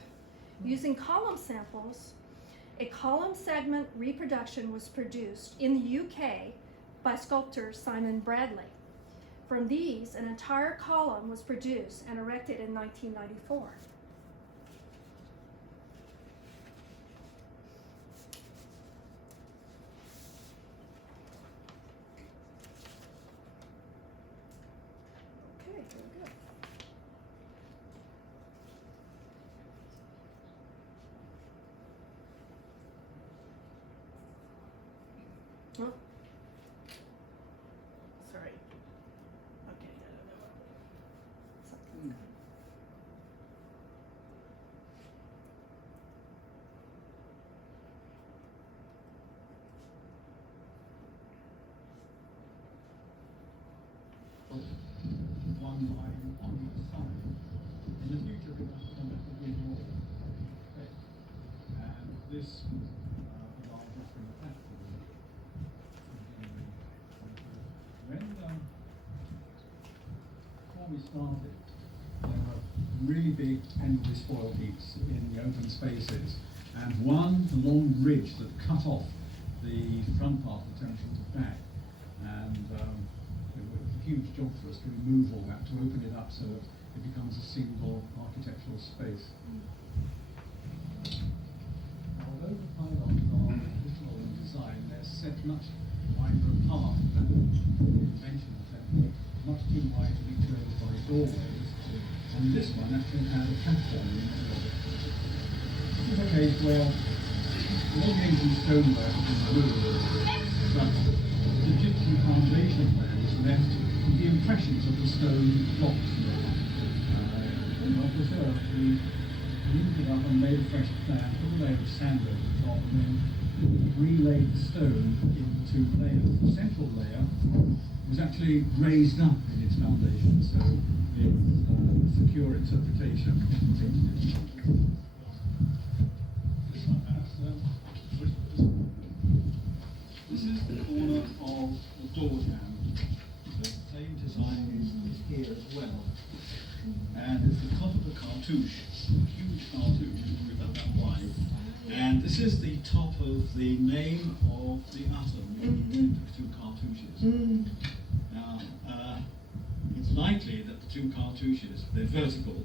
Using column samples, a column segment reproduction was produced in the UK by sculptor Simon Bradley. From these, an entire column was produced and erected in 1994. Okay, here we go. Oh. Sorry. Okay, I don't know. Something's going. One line on each side. In the future, we must come up with more. Okay. And this is our different platform. Before we started, there were really big annually spoil heaps in the open spaces, and one, the long ridge that cut off the front part of the temple to the back, and it was a huge job for us to remove all that, to open it up so that it becomes a single architectural space. Now, although the pylons are traditional in design, they're set much wider apart than the conventional temple, much too wide to be closed by doorways, and this one actually had a platform in the middle of it. This is a case where the long Asian stonework has been removed, but the gypsum foundation layer is left with the impressions of the stone blocks. Well, preserved, we cleaned it up and made a fresh plan, put a layer of sand over the top, and then relayed the stone in two layers. The central layer was actually raised up in its foundation, so it's secure interpretation. This is the corner of the door jamb. The same design is here as well. And it's the top of the cartouche, a huge cartouche, about that wide. And this is the top of the name of the atom between the two cartouches. Now, it's likely that the two cartouches, they're vertical,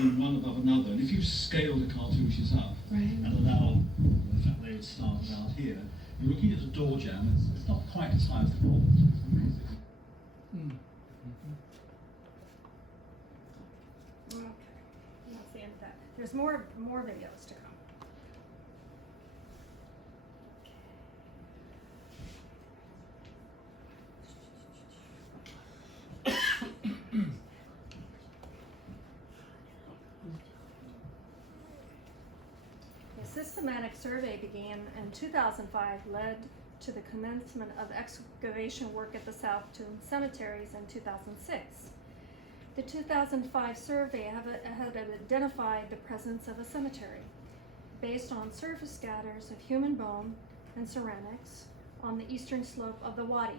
in one above another. And if you scale the cartouches up and allow the fact they would start out here, you're looking at the door jamb. It's not quite as high as the bottom. It's amazing. There's more videos to come. A systematic survey began in 2005, led to the commencement of excavation work at the South Tomb cemeteries in 2006. The 2005 survey had identified the presence of a cemetery based on surface scatters of human bone and ceramics on the eastern slope of the wadi.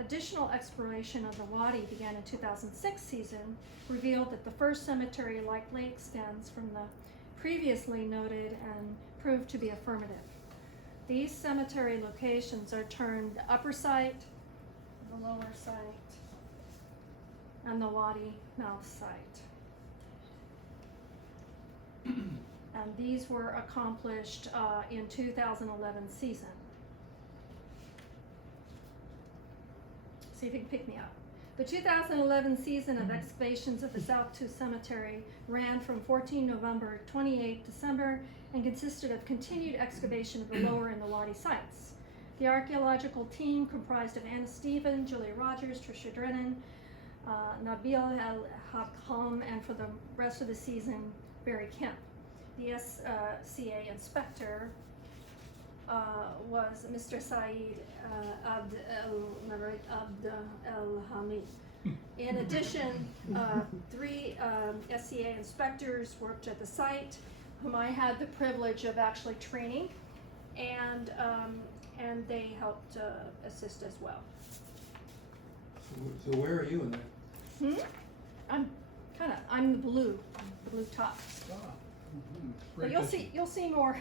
Additional exploration of the wadi began in 2006 season, revealed that the first cemetery likely extends from the previously noted and proved to be affirmative. These cemetery locations are termed the upper site, the lower site, and the wadi mouth site. And these were accomplished in 2011 season. See if you can pick me up. The 2011 season of excavations of the South Tomb Cemetery ran from 14 November to 28 December and consisted of continued excavation of the lower and the wadi sites. The archaeological team comprised of Anna Stephen, Julie Rogers, Trisha Drennan, Nabil El-Habkham, and for the rest of the season, Barry Kemp. The SCA inspector was Mr. Saeed Abd El-Hamid. In addition, 3 SCA inspectors worked at the site, whom I had the privilege of actually training, and they helped assist as well. So where are you in that? I'm the blue top. But you'll see more.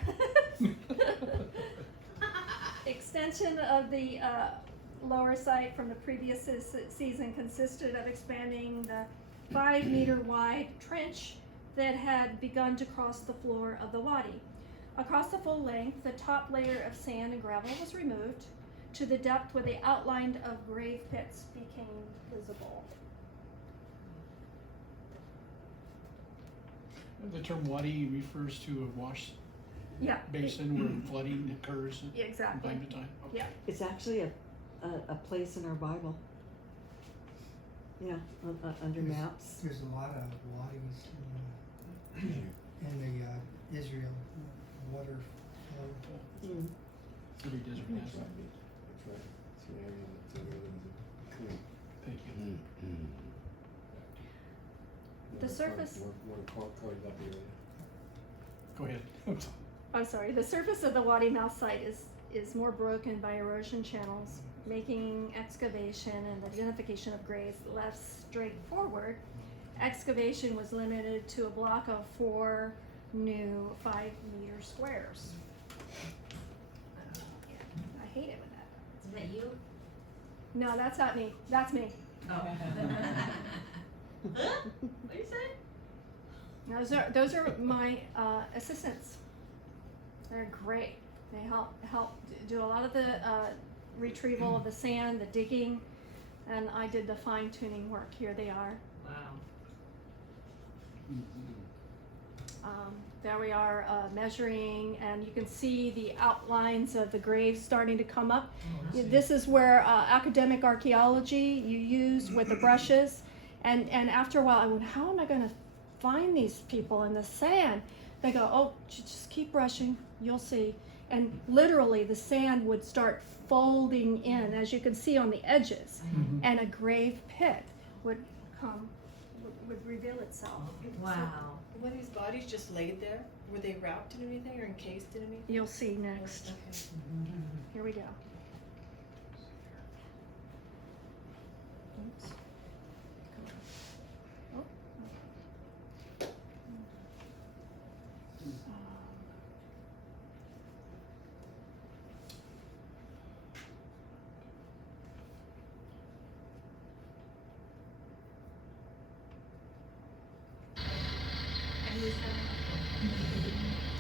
Extension of the lower site from the previous season consisted of expanding the 5-meter wide trench that had begun to cross the floor of the wadi. Across the full length, the top layer of sand and gravel was removed to the depth where the outline of grave pits became visible. The term wadi refers to a wash Yeah. basin where flooding occurs Yeah, exactly. from time to time. Okay. Yeah. It's actually a place in our Bible. Yeah, under maps. There's a lot of wadis in the Israel water flow. Every desert has That's one. right. That's right. It's an area that's clean. Thank you. The surface. Go ahead. I'm sorry. The surface of the wadi mouth site is more broken by erosion channels, making excavation and identification of graves less straightforward. Excavation was limited to a block of 4 new 5-meter squares. I hate it when that happens. Is that you? No, that's not me. That's me. Oh. Huh? What did you say? Those are my assistants. They're great. They help do a lot of the retrieval of the sand, the digging, and I did the fine-tuning work. Here they are. Wow. There we are measuring, and you can see the outlines of the graves starting to come up. This is where academic archaeology you use with the brushes, and after a while I went, how am I going to find these people in the sand? They go, oh, just keep brushing, you'll see. And literally the sand would start folding in, as you can see on the edges, and a grave pit would reveal itself. Wow. Were these bodies just laid there? Were they wrapped in anything or encased in anything? You'll see next. Okay. Here we go. Oops. Oh.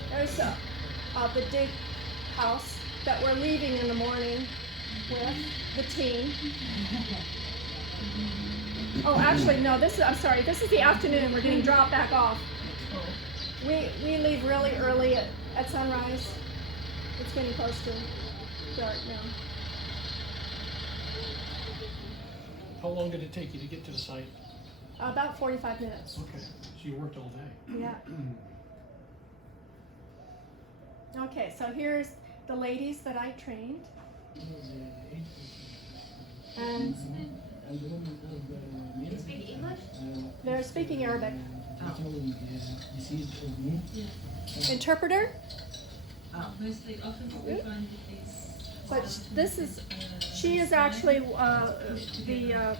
There's the dig house that we're leaving in the morning with the team. Oh, actually, no, I'm sorry, this is the afternoon. We're getting dropped back off. We leave really early at sunrise. It's getting close to dark now. How long did it take you to get to the site? About 45 minutes. Okay, so you worked all day. Yeah. Okay, so here's the ladies that I trained. And They speak English? they're speaking Arabic. Interpreter? Mostly, often what we find with these. But she is actually the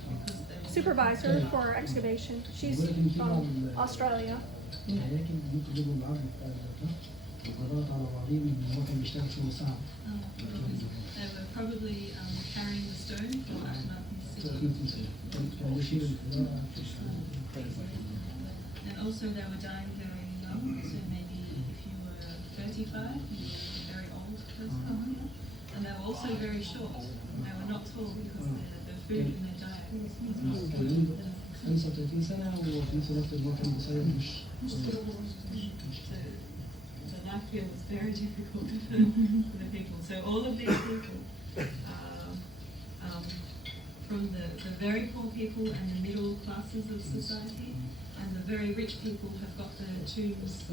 supervisor for excavation. She's from Australia. They were probably carrying the stone for Akhenaten's city. And also they were dying very young, so maybe if you were 35, you were a very old person. And they were also very short. They were not tall because the food in their diet was the life here was very difficult for the people. So all of these people, from the very poor people and the middle classes of society, and the very rich people have got the tombs.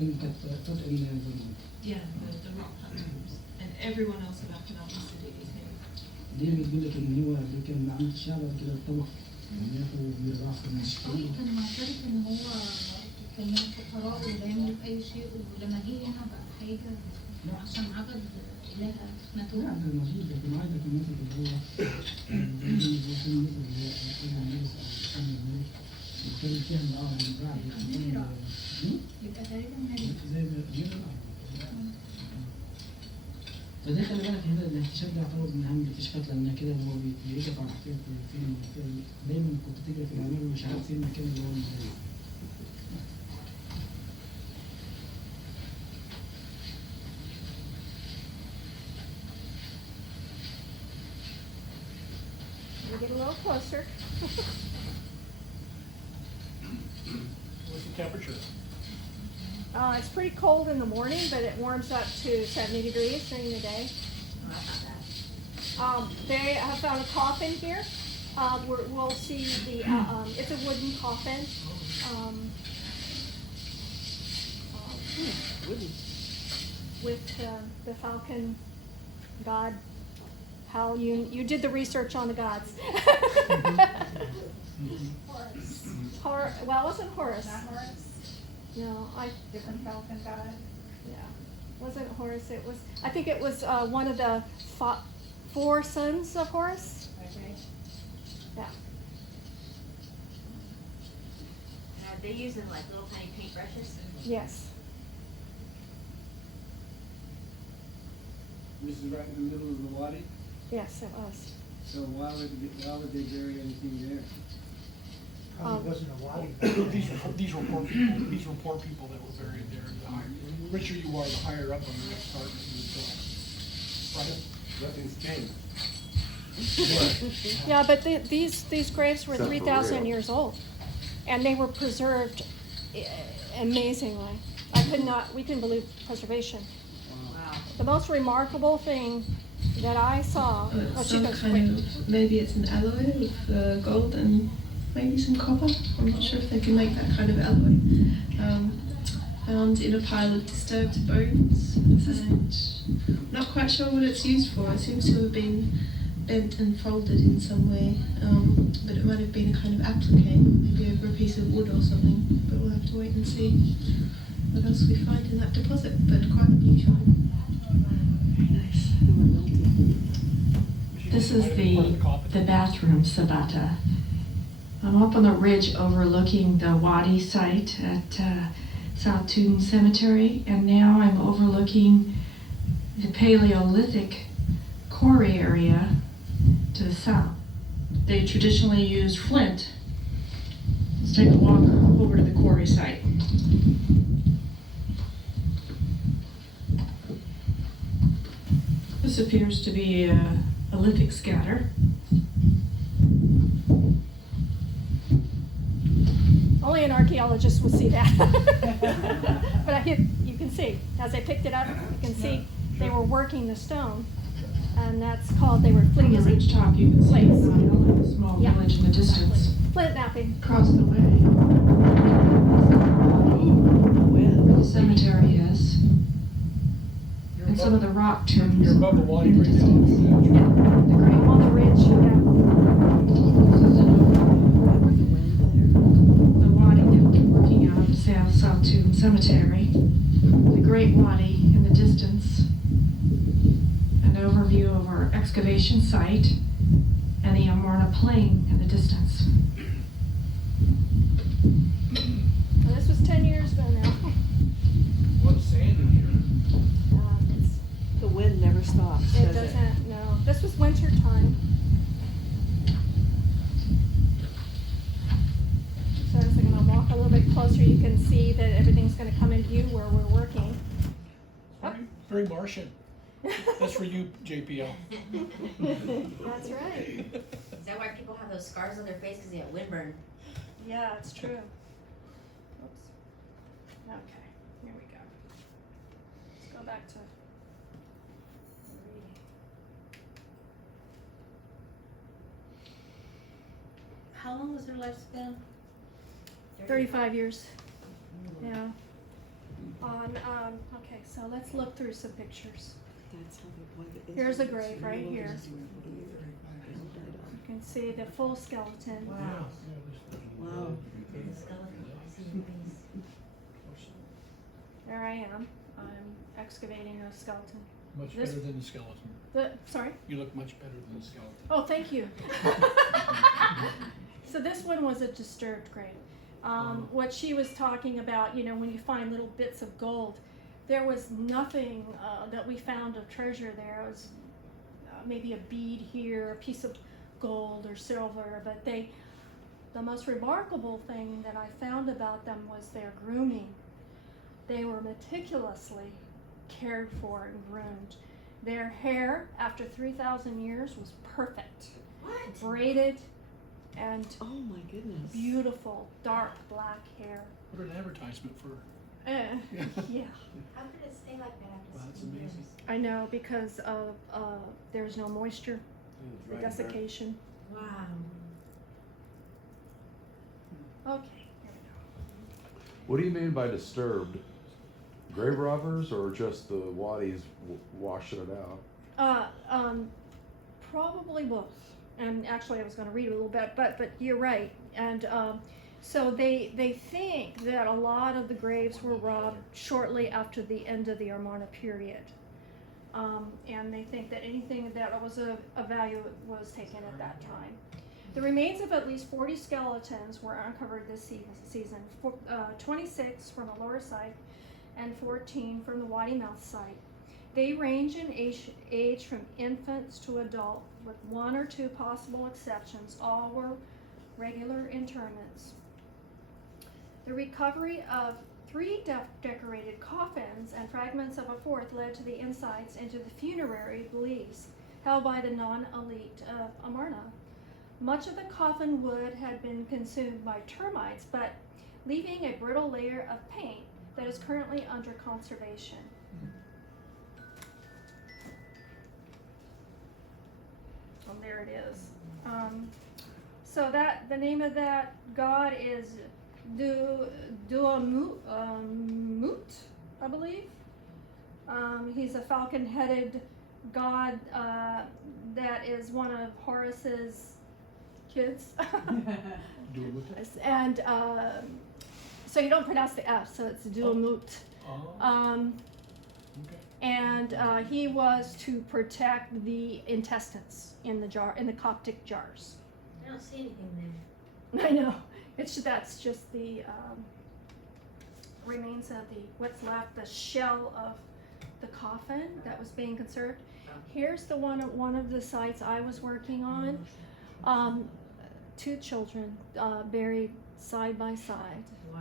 Yeah, the rock cut tombs. And everyone else in Akhenaten city is here. دي بتقول لك ان هو اللي كان عند الشعب كده الطبق ياخد ميراث من الشعب. كان معترف ان هو كان فقراء ولا يملك اي شيء ولما جه هنا بقى حاجه عشان عبد اله اخناتون. لا ده مظبوط لكن عايزك المثل اللي هو المثل اللي هو وكان فيها من بعد يبقى تقريبا زي ما فده خلي بالك هنا الاكتشاف ده يعتبر من اهم الاكتشافات لان كده هو بيجي على حكايه فين دايما كنت تجري في العناوين ومش عارف فين المكان اللي هو المهم. We get a little closer. What's the temperature? It's pretty cold in the morning, but it warms up to 70 degrees during the day. They have found a coffin here. We'll see the, it's a wooden coffin. With the falcon god. Hal, you did the research on the gods. Horus. Well, it wasn't Horus. Not Horus? No, Different falcon god? Yeah, wasn't Horus. It was. I think it was one of the four sons of Horus. Okay. Yeah. Are they using like little tiny paintbrushes? Yes. This is right in the middle of the wadi? Yes, it was. So why would they bury anything there? Probably wasn't a wadi. These were poor people. These were poor people that were buried there. The richer you are, the higher up on the escarpment you go. Right? Nothing's changed. Yeah, but these graves were Except for 3,000 real. years old, and they were preserved amazingly. We couldn't believe preservation. Wow. The most remarkable thing that I saw. Some kind of, maybe it's an alloy with gold and maybe some copper. I'm not sure if they can make that kind of alloy. Found in a pile of disturbed bones, and I'm not quite sure what it's used for. It seems to have been bent and folded in some way, but it might have been a kind of applique, maybe over a piece of wood or something. But we'll have to wait and see what else we find in that deposit. But quite unusual. Nice. This is the bathroom, Sabata. I'm up on the ridge overlooking the Wadi site at South Tooten Cemetery, and now I'm overlooking the Paleolithic quarry area to the south. They traditionally used flint. Let's take a walk over to the quarry site. This appears to be a lithic scatter. Only an archaeologist will see that. But you can see, as I picked it up, you can see they were working the stone. And that's called, they were From the ridge top, you can see Place. a small village in the distance. flint knapping. Across the way. Where the cemetery is. And some of the rock tombs. You're above the wadi right now. The great On the ridge, yeah. The wadi that we're working out of South Tomb Cemetery. The Great Wadi in the distance. An overview of our excavation site and the Amarna Plain in the distance. Well, this was 10 years ago now. What's sand in here? It's, The wind never stops, it does it? doesn't, no. This was winter time. So as I'm gonna walk a little bit closer, you can see that everything's gonna come in view where we're working. Very Martian. That's for you, JPL. That's right. Is that why people have those scars on their face because they have windburn? Yeah, it's true. Oops. Okay, here we go. Let's go back to reading. How long was their lifespan? 35 years. Yeah. Okay, so let's look through some pictures. That's how they plug it. Here's a grave right here. You can see the full skeleton. Wow. Wow. There I am. I'm excavating a skeleton. Much This- better than the skeleton. Sorry? You look much better than the skeleton. Oh, thank you. So this one was a disturbed grave. What she was talking about, you know, when you find little bits of gold, there was nothing that we found of treasure there. It was maybe a bead here, a piece of gold or silver, but the most remarkable thing that I found about them was their grooming. They were meticulously cared for and groomed. Their hair, after 3,000 years, was perfect. What? Braided and Oh my goodness. beautiful, dark black hair. What an advertisement for. Yeah. How could it stay like that after Wow, that's 60 years? amazing. I know, because of there's no moisture, the desiccation. Wow. Okay, here we go. What do you mean by disturbed? Grave robbers or just the wadis washing it out? Probably both. And actually, I was going to read a little bit, but you're right. And so they think that a lot of the graves were robbed shortly after the end of the Amarna period. And they think that anything that was of value was taken at that time. The remains of at least 40 skeletons were uncovered this season, 26 from the lower site and 14 from the Wadi Mouth site. They range in age from infants to adult, with one or two possible exceptions. All were regular interments. The recovery of 3 decorated coffins and fragments of a 4th led to the insights into the funerary beliefs held by the non-elite of Amarna. Much of the coffin wood had been consumed by termites, but leaving a brittle layer of paint that is currently under conservation. And there it is. So the name of that god is Duamut, I believe. He's a falcon-headed god that is one of Horus's kids. And so you don't pronounce the F, so it's Duamut. And he was to protect the intestines in the Coptic jars. I don't see anything there. I know. That's just the remains of what's left, the shell of the coffin that was being conserved. Here's the one of the sites I was working on. 2 children buried side by side. Wow.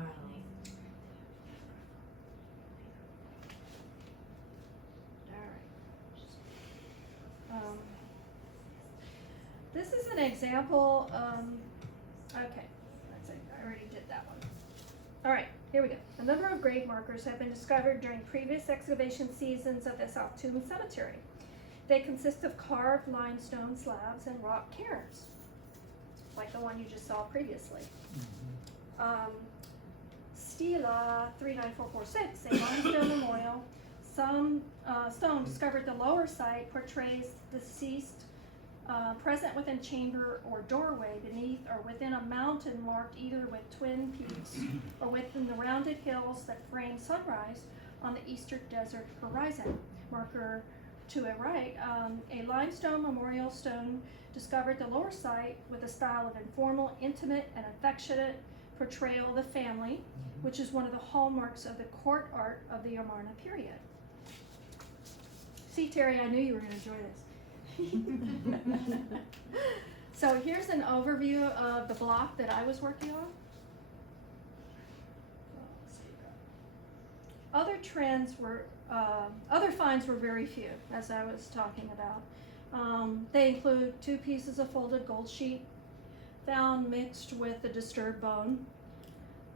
This is an example. Okay, that's it. I already did that one. All right, Here we go. A number of grave markers have been discovered during previous excavation seasons of the South Tomb Cemetery. They consist of carved limestone slabs and rock cairns, like the one you just saw previously. Stela 39446, a limestone memorial. Some stone discovered at the lower site portrays the deceased present within chamber or doorway beneath or within a mountain marked either with twin peaks or within the rounded hills that frame sunrise on the eastern desert horizon. Marker to a right, a limestone memorial stone discovered at the lower site with a style of informal, intimate, and affectionate portrayal of the family, which is one of the hallmarks of the court art of the Amarna period. See, Terry, I knew you were going to enjoy this. So here's an overview of the block that I was working on. Other finds were very few, as I was talking about. They include 2 pieces of folded gold sheet found mixed with a disturbed bone,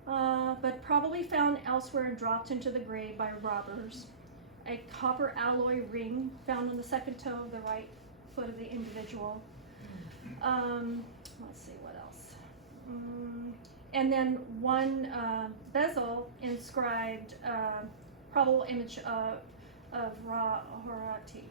but probably found elsewhere and dropped into the grave by robbers. A copper alloy ring found on the second toe of the right foot of the individual. Let's see what else. And then one bezel inscribed probable image of Horati.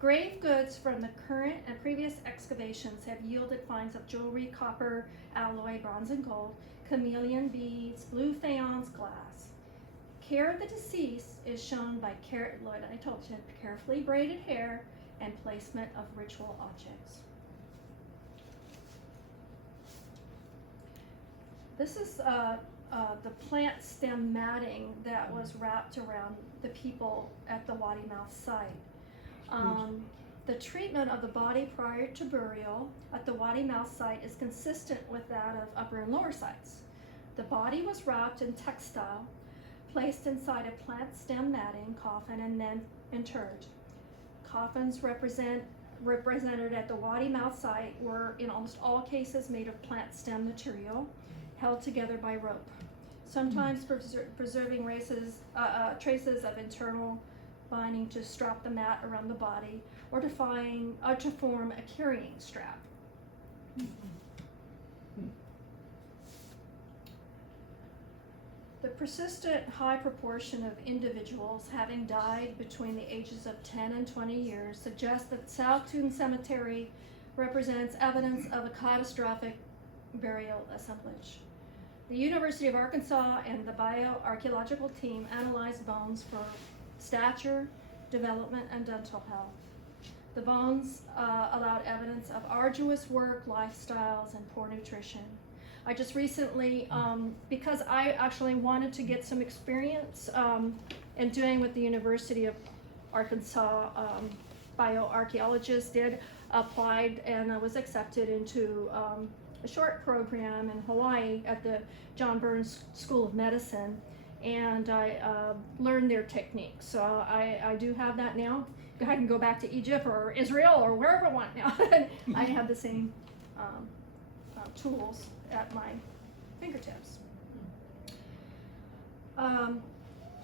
Grave goods from the current and previous excavations have yielded finds of jewelry, copper, alloy, bronze and gold, chameleon beads, blue faience glass. Care of the deceased is shown by carefully braided hair and placement of ritual objects. This is the plant stem matting that was wrapped around the people at the Wadi Mouth site. The treatment of the body prior to burial at the Wadi Mouth site is consistent with that of upper and lower sites. The body was wrapped in textile, placed inside a plant stem matting coffin, and then interred. Coffins represented at the Wadi Mouth site were in almost all cases made of plant stem material, held together by rope, sometimes preserving traces of internal binding to strap the mat around the body or to form a carrying strap. The persistent high proportion of individuals having died between the ages of 10 and 20 years suggests that South Tomb Cemetery represents evidence of a catastrophic burial assemblage. The University of Arkansas and the bioarchaeological team analyzed bones for stature, development, and dental health. The bones allowed evidence of arduous work, lifestyles, and poor nutrition. I just recently, because I actually wanted to get some experience in doing what the University of Arkansas bioarchaeologists did, applied and was accepted into a short program in Hawaii at the John Burns School of Medicine, and I learned their techniques. So I do have that now. I can go back to Egypt or Israel or wherever I want now. I have the same tools at my fingertips.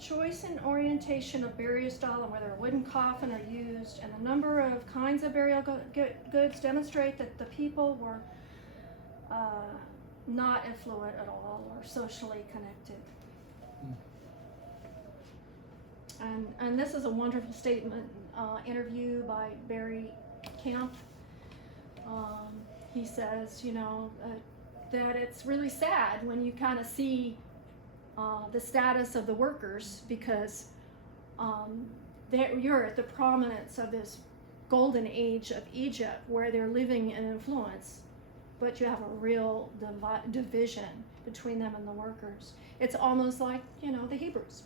Choice and orientation of burial style and whether a wooden coffin are used and the number of kinds of burial goods demonstrate that the people were not affluent at all or socially connected. And this is a wonderful statement, interview by Barry Camp. He says, that it's really sad when you kind of see the status of the workers because you're at the prominence of this golden age of Egypt where they're living in influence, but you have a real division between them and the workers. It's almost like, the Hebrews.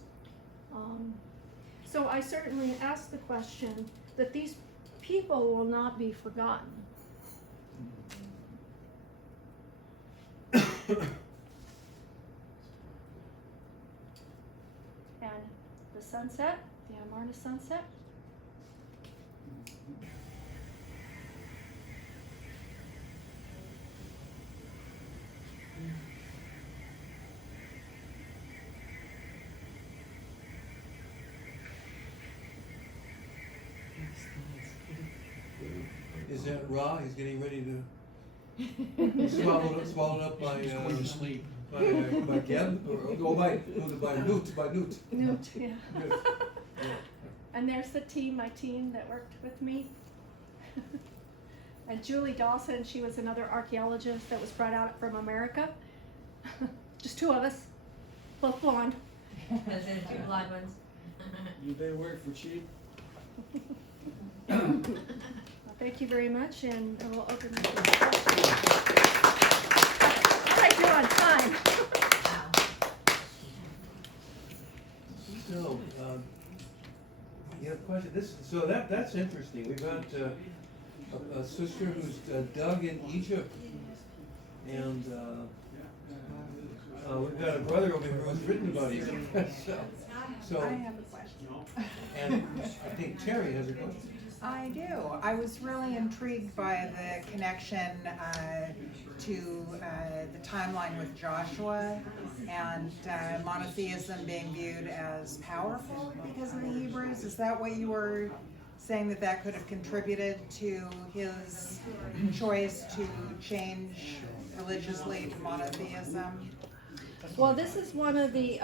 So I certainly ask the question that these people will not be forgotten. And the sunset, the Amarna sunset. Is that raw? He's getting ready to swallowed up by Going to sleep. by Geb or by Newt. Newt, yeah. And there's my team that worked with me. And Julie Dawson, she was another archaeologist that was brought out from America. Just two of us, both blonde. Those are the two blonde ones. You they work for cheap? Well, thank you very much, and we'll open the What did I do on time? So, you have a question? That's interesting. We've got a sister who's dug in Egypt, and we've got a brother over here who's written about Egypt. so, I have a question. And I think Terry has a question. I do. I was really intrigued by the connection to the timeline with Joshua and monotheism being viewed as powerful because of the Hebrews. Is that what you were saying, that could have contributed to his choice to change religiously to monotheism? Well, this is one of the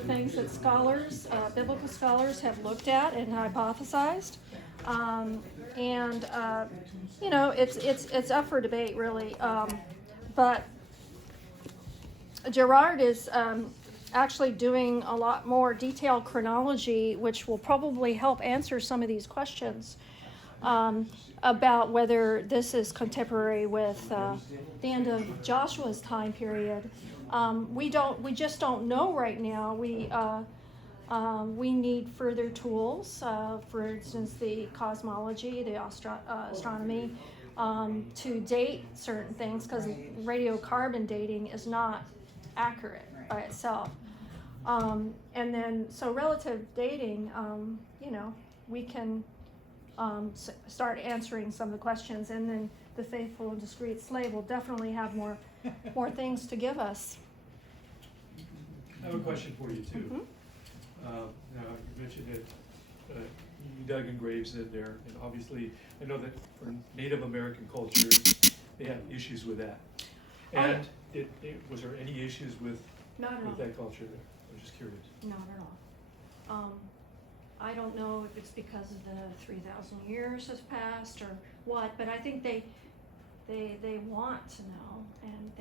things that scholars, biblical scholars, have looked at and hypothesized, you know, it's up for debate, really. But Gerard is actually doing a lot more detailed chronology, which will probably help answer some of these questions about whether this is contemporary with the end of Joshua's time period. We just don't know right now. We need further tools, for instance, the cosmology, the astronomy, to date certain things, because radiocarbon dating is not accurate by itself. And then, so relative dating, you know, we can start answering some of the questions, and then the faithful and discreet slave will definitely have more things to give us. I have a question for you too. Mm-hmm. Now you mentioned that you dug in graves in there, and obviously I know that for Native American cultures they have issues with that. And was there any issues with that culture there? I'm just curious. Not at all. I don't know if it's because of the 3,000 years has passed or what, but I think they want to know, and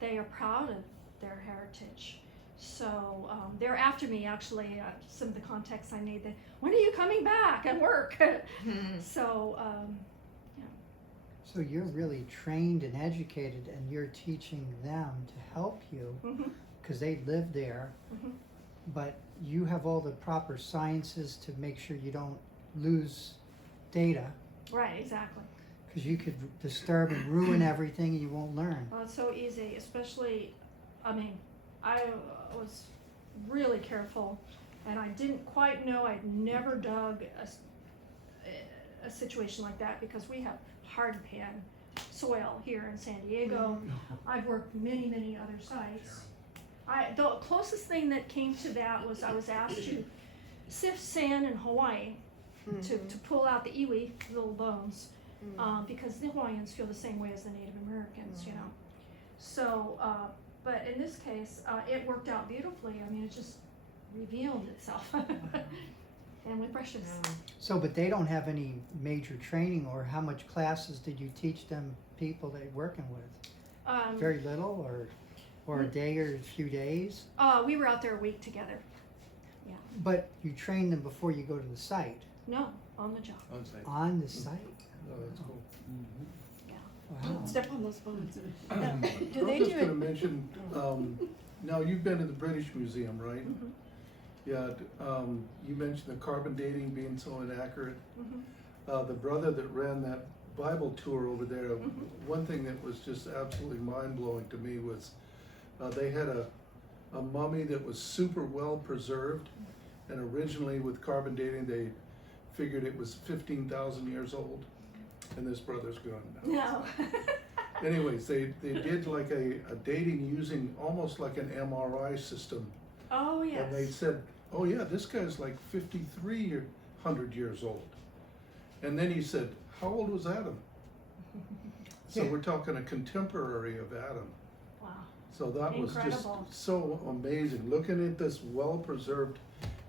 they are proud of their heritage. So they're after me, actually. Some of the contacts I made, when are you coming back and work? So, yeah. So you're really trained and educated, and you're teaching them to help you, because they live there, but you have all the proper sciences to make sure you don't lose data. Right, exactly. Because you could disturb and ruin everything, and you won't learn. Well, it's so easy, especially, I mean, I was really careful, and I didn't quite know. I'd never dug a situation like that, because we have hard pan soil here in San Diego. I've worked many other sites. The closest thing that came to that was I was asked to sift sand in Hawaii to pull out the iwi, little bones, because the Hawaiians feel the same way as the Native Americans, you know. So, but in this case, it worked out beautifully. I mean, it just revealed itself. And with precious. So, but they don't have any major training, or how much classes did you teach them, people they're working with? Very little, or a day or a few days? We were out there a week together. Yeah. But you train them before you go to the site? No, on the job. On site. On the site? Oh, that's cool. Wow. Step on those bones. I'm just going to mention, now you've been to the British Museum, right? Yeah, you mentioned the carbon dating being so inaccurate. The brother that ran that Bible tour over there, one thing that was just absolutely mind-blowing to me was they had a mummy that was super well preserved, and originally with carbon dating they figured it was 15,000 years old, and this brother's gone now. No. Anyways, they did like a dating using almost like an MRI system. Oh, yes. And they said, oh yeah, this guy's like 5,300 years old. And then he said, how old was Adam? So Yeah. we're talking a contemporary of Adam. Wow. So that was Incredible. just so amazing, looking at this well-preserved,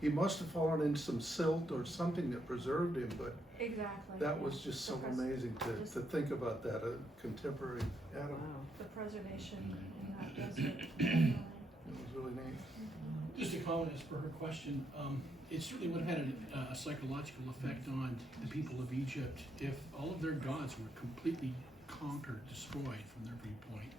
he must have fallen into some silt or something that preserved him, but Exactly. that yeah. was just so The pres- amazing just to think about that, a contemporary Adam. The preservation in that desert. It was really neat. Just a comment as per her question, it certainly would have had a psychological effect on the people of Egypt if all of their gods were completely conquered, destroyed from their viewpoint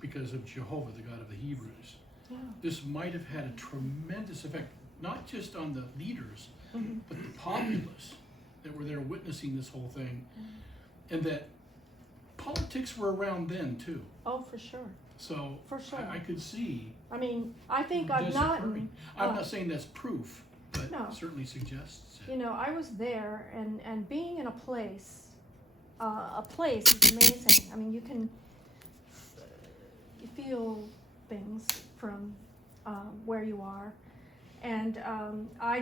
because of Jehovah, the God of the Hebrews. Yeah. This might have had a tremendous effect, not just on the leaders, Mhm. but the populace that were there witnessing this whole thing, and that politics were around then too. Oh, for sure. So For sure. I could see I mean, I think this Akhenaten. occurring. I'm not saying that's proof, but No. it certainly suggests it. You know, I was there, and being in a place is amazing. I mean, you feel things from where you are, and I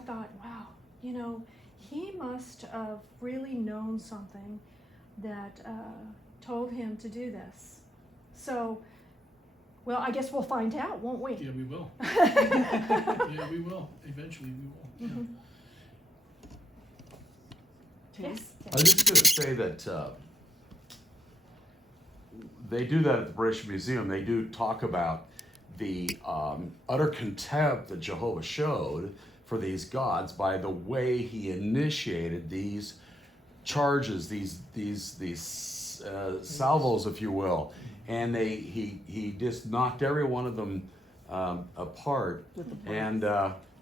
thought, wow, you know, he must have really known something that told him to do this. So, well, I guess we'll find out, won't we? Yeah, we will. Yeah, we will. Eventually, we will. Mhm. Yes. I was just going to say that they do that at the British Museum. They do talk about the utter contempt that Jehovah showed for these gods by the way he initiated these charges, these salvos, if you will, and he just knocked every one of them apart. And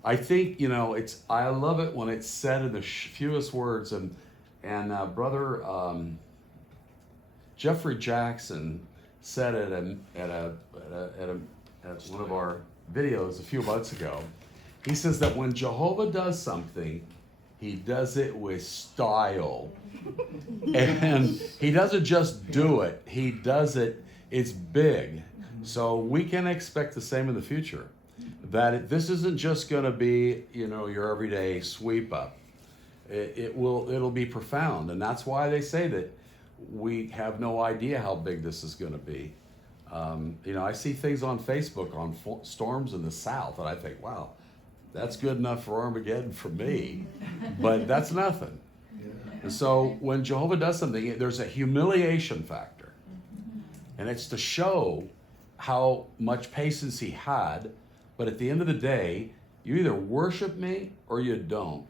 I think, you know, I love it when it's said in the fewest words. And brother Jeffrey Jackson said it at one of our videos a few months ago. He says that when Jehovah does something, he does it with style. And he doesn't just do it, he does it, it's big. So we can expect the same in the future. That this isn't just gonna be, you know, your everyday sweep up. It'll be profound. And that's why they say that we have no idea how big this is gonna be. You know, I see things on Facebook on storms in the South, and I think, wow, that's good enough for Armageddon for me, but that's nothing. And so when Jehovah does something, there's a humiliation factor, and it's to show how much patience he had, but at the end of the day, you either worship me or you don't.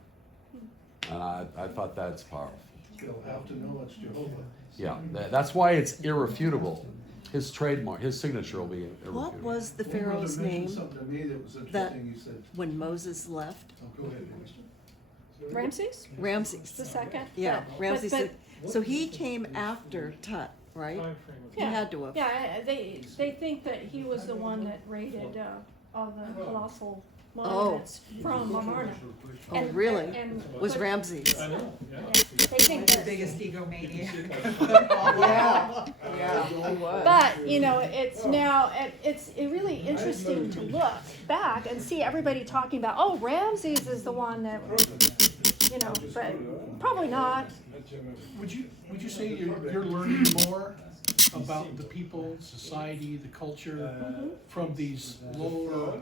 And I thought that's powerful. You'll have to know it's Jehovah. Yeah, that's why it's irrefutable. His trademark, his signature will be irrefutable. What was the Pharaoh's You mentioned name something to me that was that interesting, you said. when Moses left? Oh, go ahead. Ramses? Ramses. The second? Yeah, But- Ramses. but- So he came after Tut, right? He Yeah. had to have. Yeah, they think that he was the one that raided all the colossal Oh. monuments from Amarna. Oh, And- really? and Was put- Ramses? I know, yeah. They think The that. biggest egomaniac. Yeah, he was. But, you know, it's now, it's really interesting to look back and see everybody talking about, oh, Ramses is the one that, you know, but probably not. Would you say you're learning more about the people, society, the culture from these lower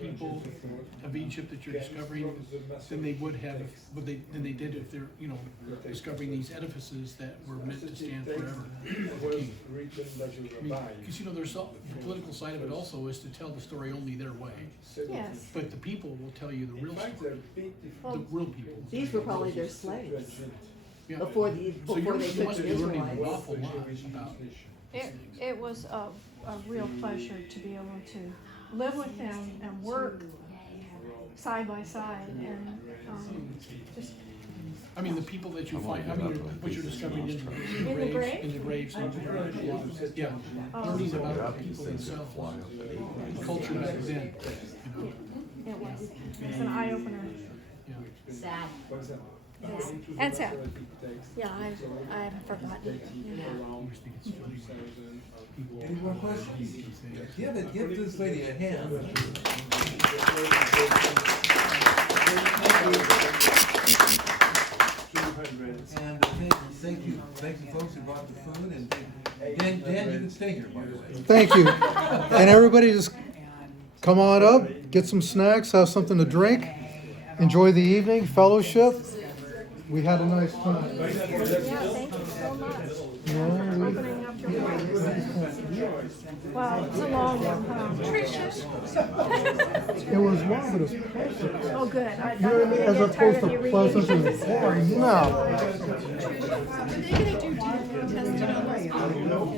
people of Egypt that you're discovering than they would have than they did if they're, you know, discovering these edifices that were meant to stand forever? Because, you know, there's the political side of it also is to tell the story only their way. Yes. But the people will tell you the real story. The real people. These were probably their slaves. Yeah. Before So they you took must the be learning an Israelites. awful lot about. It was a real pleasure to be able to live with them and work side by side and just. I mean, the people that you find, what you're discovering in In the the grave? in the graves, yeah, learning about the people themselves, the culture back then, you know. It was. It's an eye opener. Sad. And sad. Yeah, I haven't forgotten. Any more questions? Give this lady a hand. And thank you folks who brought the food, and Dan, you can stay here, by the way. Thank you. And everybody just come on up, get some snacks, have something to drink, enjoy the evening, fellowship. We had a nice time. Yeah, thank you so much. Opening up your heart. Wow, it's a long one, huh? Trisha. It was long, but it was pleasant. Oh, good. I As get tired opposed of you to reading. pleasant and boring. No. Are they gonna do testing on those?